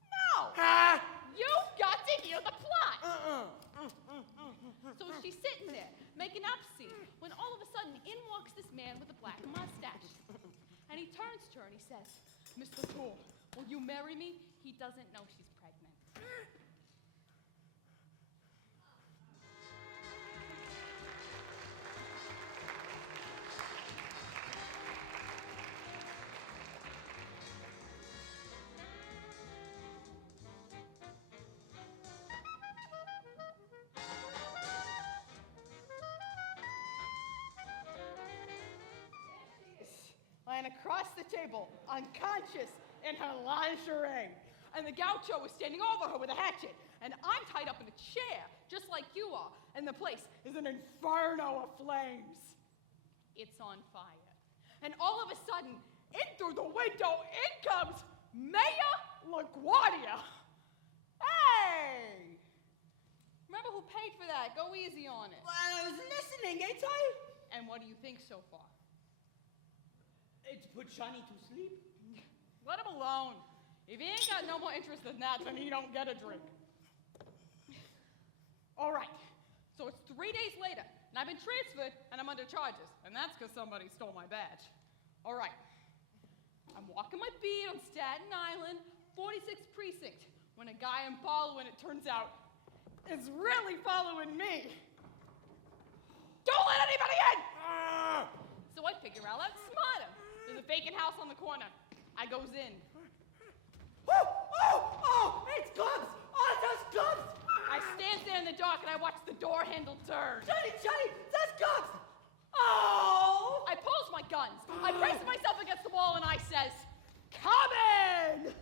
No! You've got to hear the plot! So she's sitting there, making up scene, when all of a sudden in walks this man with a black mustache. And he turns to her and he says, Mr. Thor, will you marry me? He doesn't know she's pregnant. Lying across the table, unconscious, in her lingerie. And the gaucho was standing over her with a hatchet. And I'm tied up in a chair, just like you are. And the place is an inferno of flames. It's on fire. And all of a sudden, in through the window, in comes Mayor LaGuardia. Hey! Remember who paid for that? Go easy on it. Well, I was listening, ain't I? And what do you think so far? It's put Johnny to sleep. Let him alone. If he ain't got no more interest than that, then he don't get a drink. All right, so it's 3 days later, and I've been transferred, and I'm under charges, and that's because somebody stole my badge. All right, I'm walking my beat on Staten Island, 46th Precinct, when a guy I'm following, it turns out, is really following me. Don't let anybody in! So I figure I'll outsmart him. There's a vacant house on the corner. I goes in. Oh, it's gloves! Oh, those gloves! I stand there in the dark and I watch the door handle turn. Johnny, those gloves! Oh! I pulls my guns. I brace myself against the wall and I says, come in!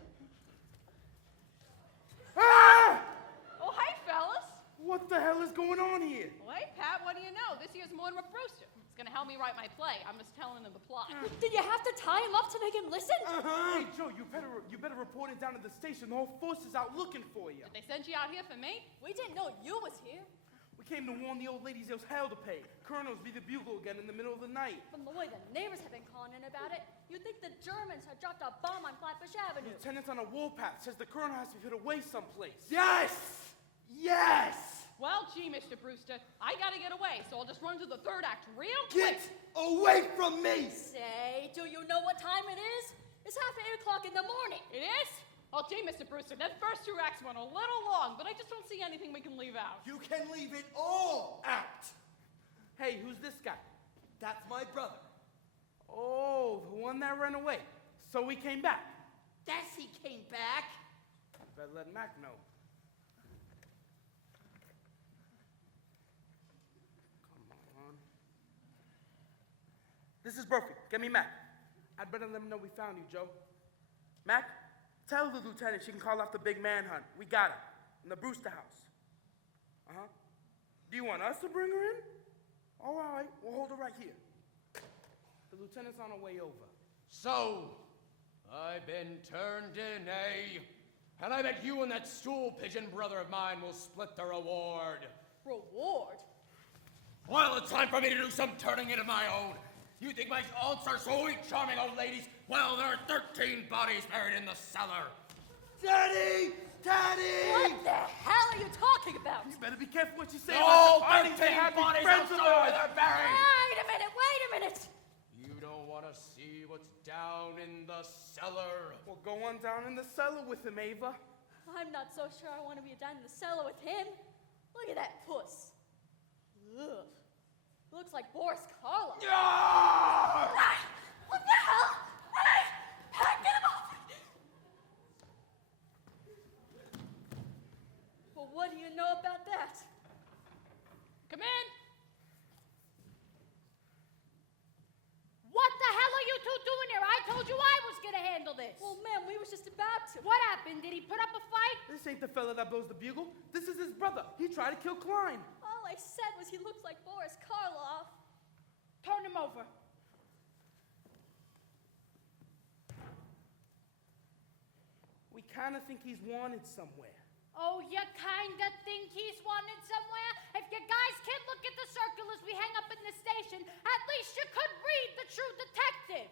Oh, hey, fellas. What the hell is going on here? Well, hey, Pat, what do you know? This here's Mortimer Brewster. It's gonna help me write my play. I'm just telling him the plot. Did you have to tie him up to make him listen? Hey, Joe, you better report it down to the station. The whole force is out looking for you. Did they send you out here for me? We didn't know you was here. We came to warn the old ladies there was hell to pay. Colonels be the bugle again in the middle of the night. From the way the neighbors have been calling in about it, you'd think the Germans had dropped a bomb on Flatbush Avenue. Lieutenant on a warpath says the colonel has to be put away someplace. Yes! Yes! Well, gee, Mr. Brewster, I gotta get away, so I'll just run to the third act real quick. Get away from me! Say, do you know what time it is? It's half 8 o'clock in the morning. It is? Oh, gee, Mr. Brewster, that first 2 acts went a little long, but I just don't see anything we can leave out. You can leave it all out. Hey, who's this guy? That's my brother. Oh, the one that ran away. So we came back. Yes, he came back. Better let Mac know. This is Brophy. Get me Mac. I'd better let him know we found you, Joe. Mac, tell the lieutenant she can call off the big manhunt. We got her. In the Brewster house. Uh-huh. Do you want us to bring her in? All right, we'll hold her right here. The lieutenant's on her way over. So, I've been turned in, eh? And I bet you and that stool pigeon brother of mine will split the reward. Reward? Well, it's time for me to do some turning in of my own. You think my aunts are sweet, charming old ladies? Well, there are 13 bodies buried in the cellar. Daddy! Daddy! What the hell are you talking about? You better be careful what you say. All about the 13 happy bodies friends of outside where ours. they're buried. Wait a minute. You don't want to see what's down in the cellar. Well, go on down in the cellar with him, Ava. I'm not so sure I want to be down in the cellar with him. Look at that puss. Ugh. Looks like Boris Karloff. Ah! Look What happened? Did he put up a fight? This ain't the fella that blows the bugle. This is his brother. He tried to kill Klein. All I said was he looks like Boris Karloff. Turn him over. We kind of think he's wanted somewhere. Oh, you kinda think he's wanted somewhere? If you guys can't look at the circulars we hang up in the station, at least you could read the True Detective.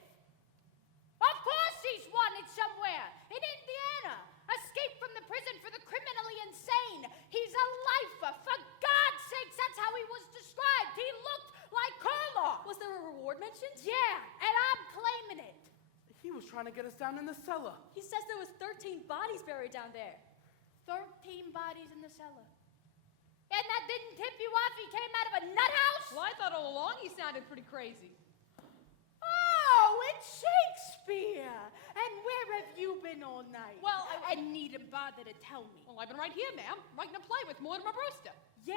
Of course he's wanted somewhere. In Indiana. Escaped from the prison for the criminally insane. He's a lifer. For God's sakes, that's how he was described. He looked like Karloff. Was there a reward mentioned? Yeah, and I'm claiming it. He was trying to get us down in the cellar. He says there was 13 bodies buried down there. 13 bodies in the cellar. And that didn't tip you off he came out of a nut house? Well, I thought all along he sounded pretty crazy. Oh, it's Shakespeare! And where have you been all night? Well, and needn't bother to tell me. Well, I've been right here, ma'am, writing a play with Mortimer Brewster. Yeah?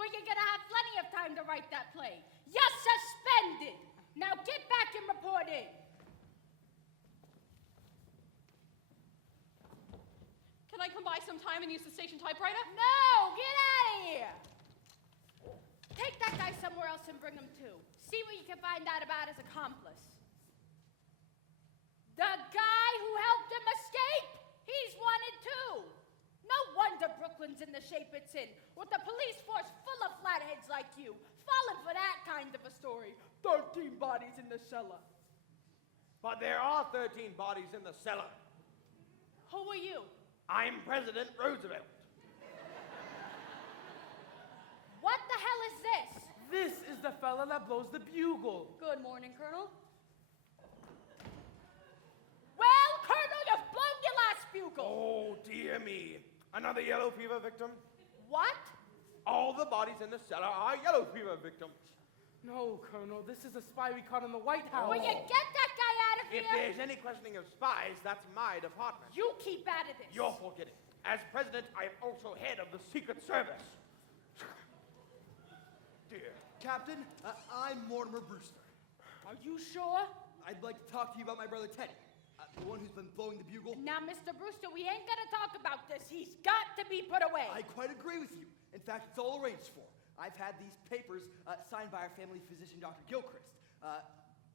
Well, you're gonna have plenty of time to write that play. You're suspended! Now get back and report in. Can I come by sometime and use the station typewriter? No! Get out of here! Take that guy somewhere else and bring him too. See what you can find out about his accomplice. The guy who helped him escape, he's wanted too. No wonder Brooklyn's in the shape it's in, with the police force full of flatheads like you, falling for that kind of a story. 13 bodies in the cellar. But there are 13 bodies in the cellar. Who are you? I'm President Roosevelt. What the hell is this? This is the fella that blows the bugle. Good morning, Colonel. Well, Colonel, you've blown your last bugle. Oh, dear me. Another yellow fever victim? What? All the bodies in the cellar are yellow fever victims. No, Colonel, this is a spy we caught in the White House. Will you get that guy out of If here? there's any questioning of spies, that's my department. You keep out of this. You're forgetting. As president, I am also head of the Secret Service. Dear. Captain, I'm Mortimer Brewster. Are you sure? I'd like to talk to you about my brother Teddy, the one who's been blowing the bugle. Now, Mr. Brewster, we ain't gonna talk about this. He's got to be put away. I quite agree with you. In fact, it's all arranged for. I've had these papers signed by our family physician, Dr. Gilchrist.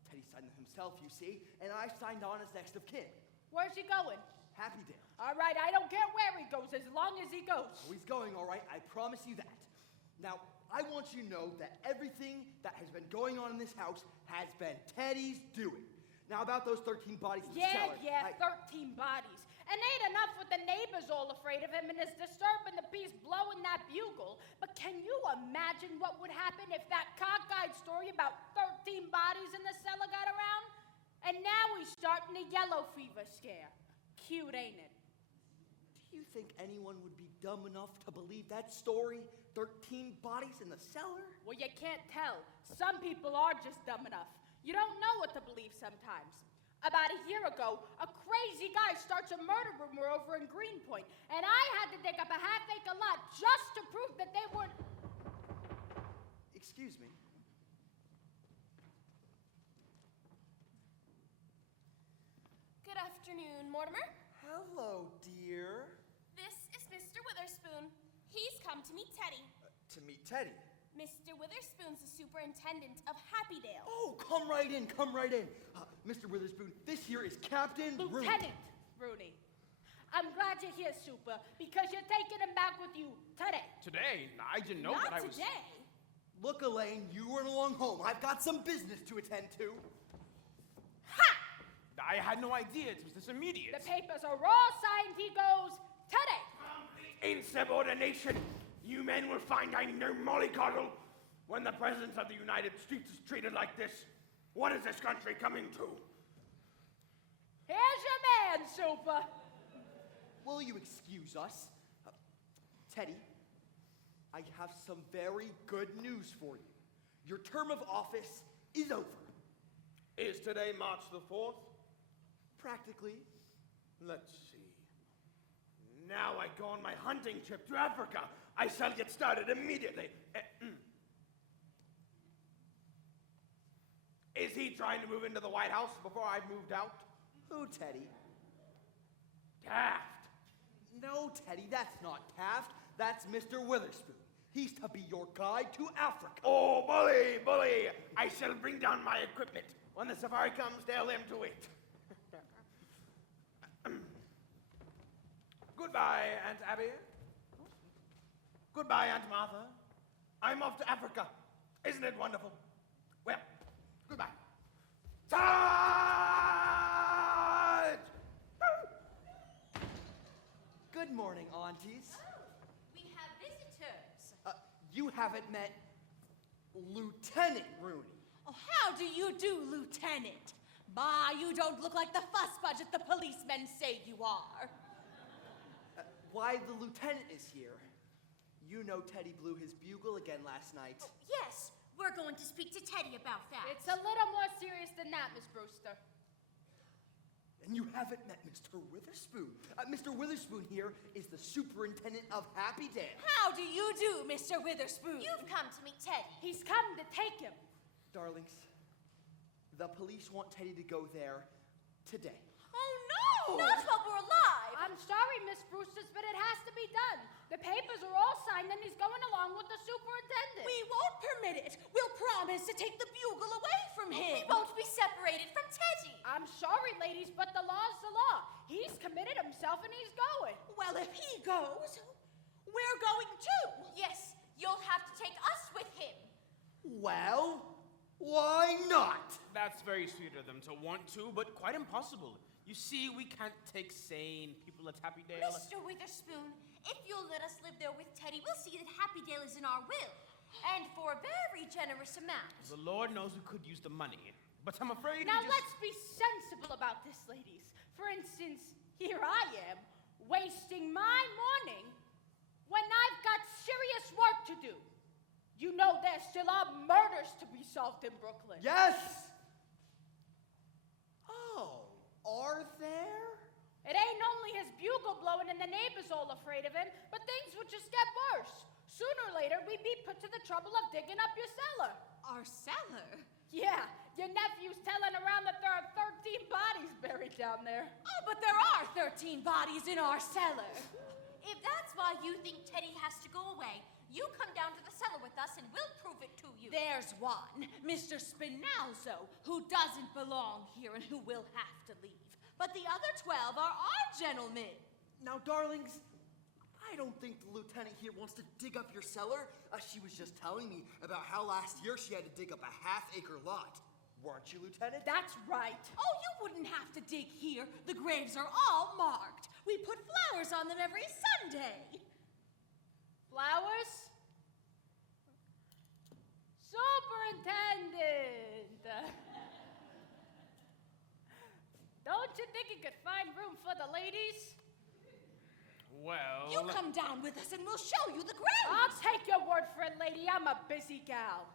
Teddy signed them himself, you see, and I signed on as next of kin. Where's he going? Happydale. All right, I don't care where he goes, as long as he goes. Oh, he's going, all right. I promise you that. Now, I want you to know that everything that has been going on in this house has been Teddy's doing. Now, about those 13 bodies in the cellar. Yeah, 13 bodies. And ain't enough with the neighbors all afraid of him and is disturbing the peace blowing that bugle. But can you imagine what would happen if that cockeyed story about 13 bodies in the cellar got around? And now he's starting a yellow fever scare. Cute, ain't it? Do you think anyone would be dumb enough to believe that story? 13 bodies in the cellar? Well, you can't tell. Some people are just dumb enough. You don't know what to believe sometimes. About a year ago, a crazy guy starts a murder rumor over in Greenpoint, and I had to dig up a half-acre lot just to prove that they weren't... Excuse me. Good afternoon, Mortimer. Hello, dear. This is Mr. Witherspoon. He's come to meet Teddy. To meet Teddy. Mr. Witherspoon's the superintendent of Happydale. Oh, come right in, come right in. Mr. Witherspoon, this here is Captain Rooney. Lieutenant Rooney. I'm glad you're here, Super, because you're taking him back with you today. Today? I didn't know Not that I was... today. Look, Elaine, you run along home. I've got some business to attend to. Ha! I had no idea it was this immediate. The papers are all signed. He goes today. Insubordination! You men will find I'm no mollycoddle. When the President of the United States is treated like this, what is this country coming to? Here's your man, Super. Will you excuse us? Teddy, I have some very good news for you. Your term of office is over. Is today March the 4th? Practically. Let's see. Now I go on my hunting trip to Africa. I shall get started immediately. Is he trying to move into the White House before I've moved out? Who, Teddy? Taft. No, Teddy, that's not Taft. That's Mr. Witherspoon. He's to be your guide to Africa. Oh, bully, bully! I shall bring down my equipment. When the safari comes, tell them to wait. Goodbye, Aunt Abby. Goodbye, Aunt Martha. I'm off to Africa. Isn't it wonderful? Well, goodbye. Charge! Good morning, aunties. We have visitors. You haven't met Lieutenant Rooney. Oh, how do you do, Lieutenant? My, you don't look like the fuss budget the policemen say you are. Why the lieutenant is here. You know Teddy blew his bugle again last night. Yes, we're going to speak to Teddy about that. It's a little more serious than that, Miss Brewster. And you haven't met Mr. Witherspoon. Mr. Witherspoon here is the superintendent of Happydale. How do you do, Mr. Witherspoon? You've come to meet Teddy. He's come to take him. Darlings, the police want Teddy to go there today. Oh, no! Not while we're alive. I'm sorry, Miss Brewster, but it has to be done. The papers are all signed and he's going along with the superintendent. We won't permit it. We'll promise to take the bugle away from him. We won't be separated from Teddy. I'm sorry, ladies, but the law's the law. He's committed himself and he's going. Well, if he goes, we're going too. Yes, you'll have to take us with him. Well, why not? That's very sweet of them to want to, but quite impossible. You see, we can't take sane people at Happydale. Mr. Witherspoon, if you'll let us live there with Teddy, we'll see that Happydale is in our will. And for a very generous amount. The Lord knows we could use the money. But I'm afraid Now we just... let's be sensible about this, ladies. For instance, here I am, wasting my morning when I've got serious work to do. You know there still are murders to be solved in Brooklyn. Yes! Oh, are there? It ain't only his bugle blowing and the neighbors all afraid of him, but things would just get worse. Sooner or later, we'd be put to the trouble of digging up your cellar. Our cellar? Yeah, your nephew's telling around that there are 13 bodies buried down there. Oh, but there are 13 bodies in our cellar. If that's why you think Teddy has to go away, you come down to the cellar with us and we'll prove it to you. There's one, Mr. Spinalzo, who doesn't belong here and who will have to leave. But the other 12 are our gentlemen. Now, darlings, I don't think the lieutenant here wants to dig up your cellar. She was just telling me about how last year she had to dig up a half-acre lot. Weren't you, Lieutenant? That's right. Oh, you wouldn't have to dig here. The graves are all marked. We put flowers on them every Sunday. Flowers? Superintendent! Don't you think you could find room for the ladies? Well... You come down with us and we'll show you the graves. I'll take your word for it, lady. I'm a busy gal.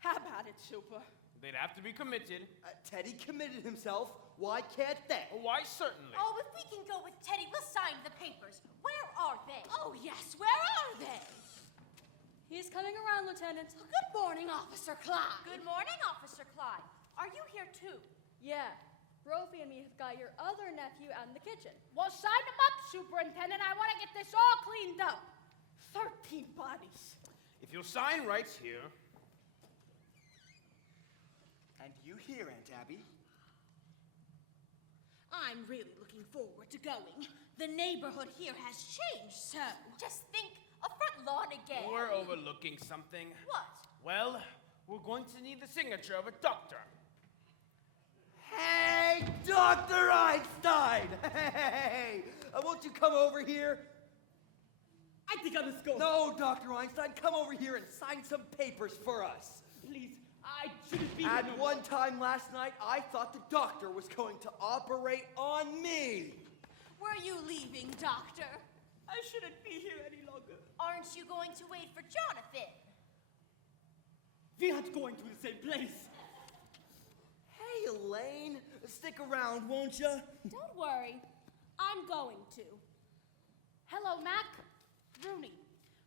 How about it, Super? They'd have to be committed. Teddy committed himself. Why can't they? Why, certainly. Oh, if we can go with Teddy, we'll sign the papers. Where are they? Oh, yes, where are they? He's coming around, Lieutenant. Good morning, Officer Clyde. Good morning, Officer Clyde. Are you here too? Yeah, Brophy and me have got your other nephew out in the kitchen. Well, sign them up, Superintendent. I want to get this all cleaned up. 13 bodies. If you'll sign right here... And you here, Aunt Abby? I'm really looking forward to going. The neighborhood here has changed so. Just think, a front lawn again. We're overlooking something. What? Well, we're going to need the signature of a doctor. Hey, Dr. Einstein! Hey, won't you come over here? I think I must go. No, Dr. Einstein, come over here and sign some papers for us. Please, I shouldn't be At here. one time last night, I thought the doctor was going to operate on me. Were you leaving, Doctor? I shouldn't be here any longer. Aren't you going to wait for Jonathan? We aren't going to the same place. Hey, Elaine, stick around, won't you? Don't worry. I'm going to. Hello, Mac. Rooney.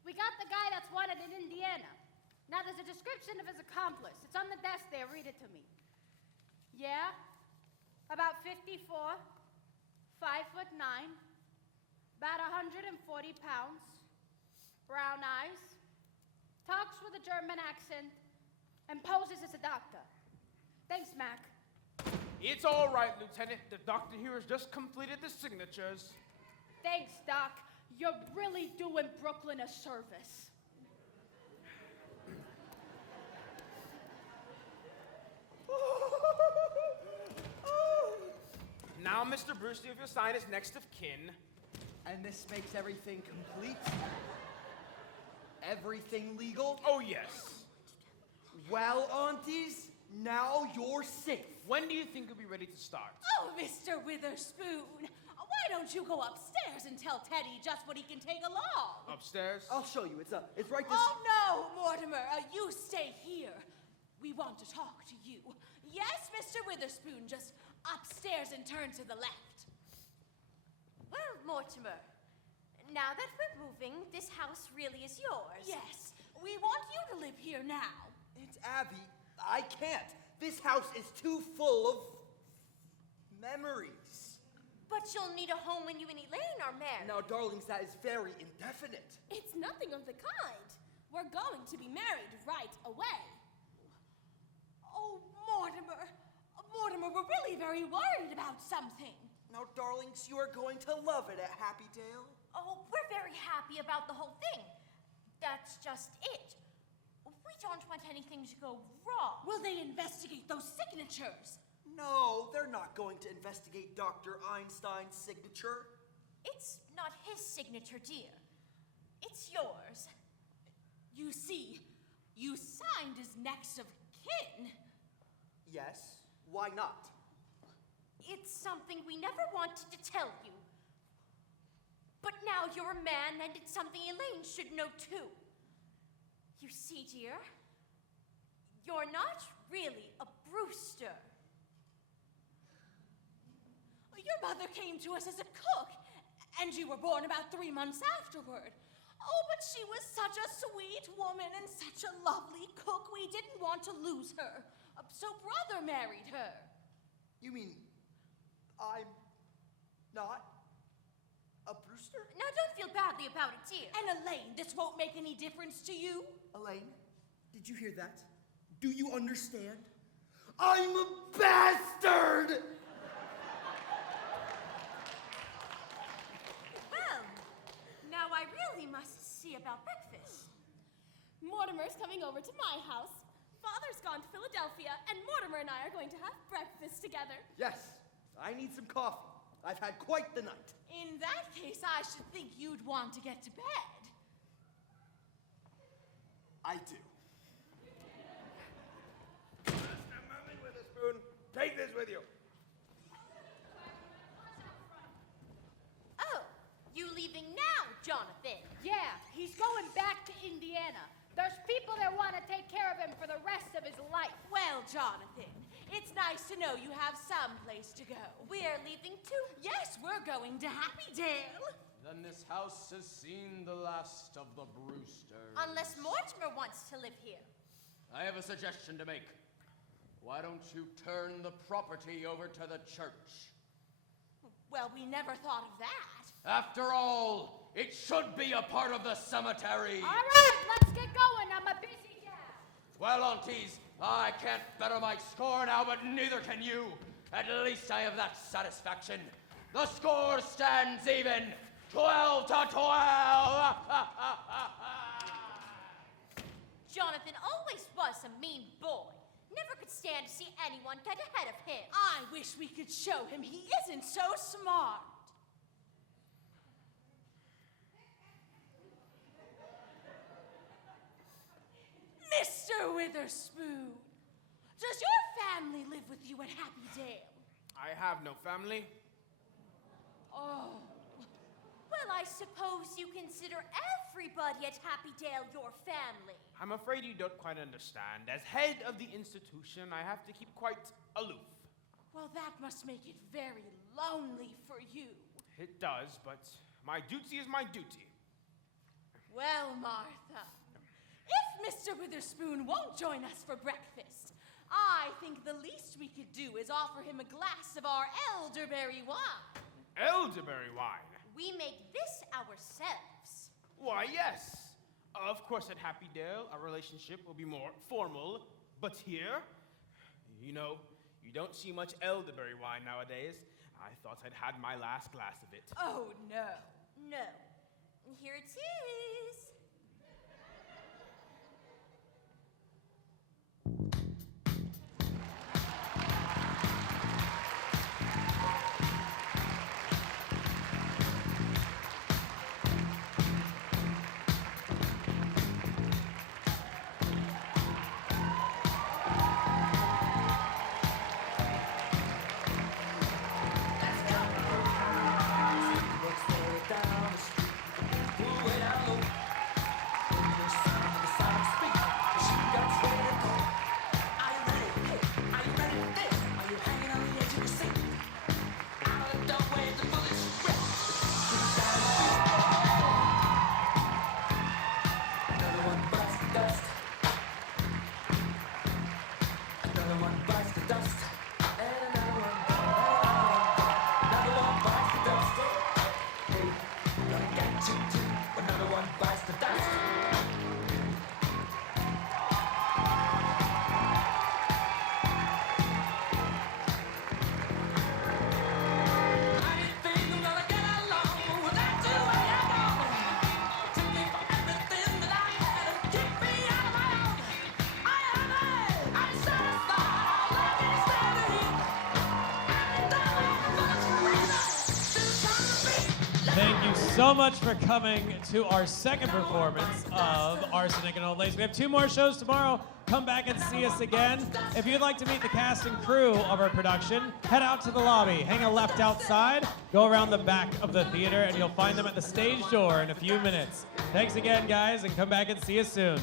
We got the guy that's wanted in Indiana. Now, there's a description of his accomplice. It's on the desk there. Read it to me. Yeah? About 54? 5'9", about 140 pounds, brown eyes, talks with a German accent, and poses as a doctor. Thanks, Mac. It's all right, Lieutenant. The doctor here has just completed the signatures. Thanks, Doc. You're really doing Brooklyn a service. Now, Mr. Brewster, if you'll sign as next of kin. And this makes everything complete? Everything legal? Oh, yes. Well, aunties, now you're safe. When do you think you'll be ready to start? Oh, Mr. Witherspoon, why don't you go upstairs and tell Teddy just what he can take along? Upstairs? I'll show you. It's right this. Oh, no, Mortimer, you stay here. We want to talk to you. Yes, Mr. Witherspoon, just upstairs and turn to the left. Well, Mortimer, now that we're moving, this house really is yours. Yes, we want you to live here now. Aunt Abby, I can't. This house is too full of memories. But you'll need a home when you and Elaine are married. Now, darlings, that is very indefinite. It's nothing of the kind. We're going to be married right away. Oh, Mortimer, we're really very worried about something. Now, darlings, you are going to love it at Happydale. Oh, we're very happy about the whole thing. That's just it. We don't want anything to go wrong. Will they investigate those signatures? No, they're not going to investigate Dr. Einstein's signature. It's not his signature, dear. It's yours. You see, you signed as next of kin. Yes, why not? It's something we never wanted to tell you. But now you're a man, and it's something Elaine should know too. You see, dear, you're not really a Brewster. Your mother came to us as a cook, and you were born about 3 months afterward. Oh, but she was such a sweet woman and such a lovely cook, we didn't want to lose her. So brother married her. You mean I'm not a Brewster? Now, don't feel badly about it, dear. And Elaine, this won't make any difference to you? Elaine, did you hear that? Do you understand? I'm a bastard! Well, now I really must see about breakfast. Mortimer's coming over to my house. Father's gone to Philadelphia, and Mortimer and I are going to have breakfast together. Yes, I need some coffee. I've had quite the night. In that case, I should think you'd want to get to bed. I do. Mr. Mummy Witherspoon, take this with you. Oh, you leaving now, Jonathan? Yeah, he's going back to Indiana. There's people that want to take care of him for the rest of his life. Well, Jonathan, it's nice to know you have some place to go. We're leaving too. Yes, we're going to Happydale. Then this house has seen the last of the Brewsters. Unless Mortimer wants to live here. I have a suggestion to make. Why don't you turn the property over to the church? Well, we never thought of that. After all, it should be a part of the cemetery. All right, let's get going. I'm a busy gal. Well, aunties, I can't better my score now, but neither can you. At least I have that satisfaction. The score stands even. 12 to 12. Jonathan always was a mean boy. Never could stand to see anyone get ahead of him. I wish we could show him he isn't so smart. Mr. Witherspoon, does your family live with you at Happydale? I have no family. Oh. Well, I suppose you consider everybody at Happydale your family. I'm afraid you don't quite understand. As head of the institution, I have to keep quite aloof. Well, that must make it very lonely for you. It does, but my duty is my duty. Well, Martha, if Mr. Witherspoon won't join us for breakfast, I think the least we could do is offer him a glass of our elderberry wine. elderberry wine. We make this ourselves. Why, yes. Of course, at Happy Dale, our relationship will be more formal. But here, you know, you don't see much elderberry wine nowadays. I thought I'd had my last glass of it. Oh, no. No. Here it is. Thank you so much for coming to our second performance of Arsenic and Old Lace. We have 2 more shows tomorrow. Come back and see us again. If you'd like to meet the cast and crew of our production, head out to the lobby, hang a left outside, go around the back of the theater, and you'll find them at the stage door in a few minutes. Thanks again, guys, and come back and see us soon.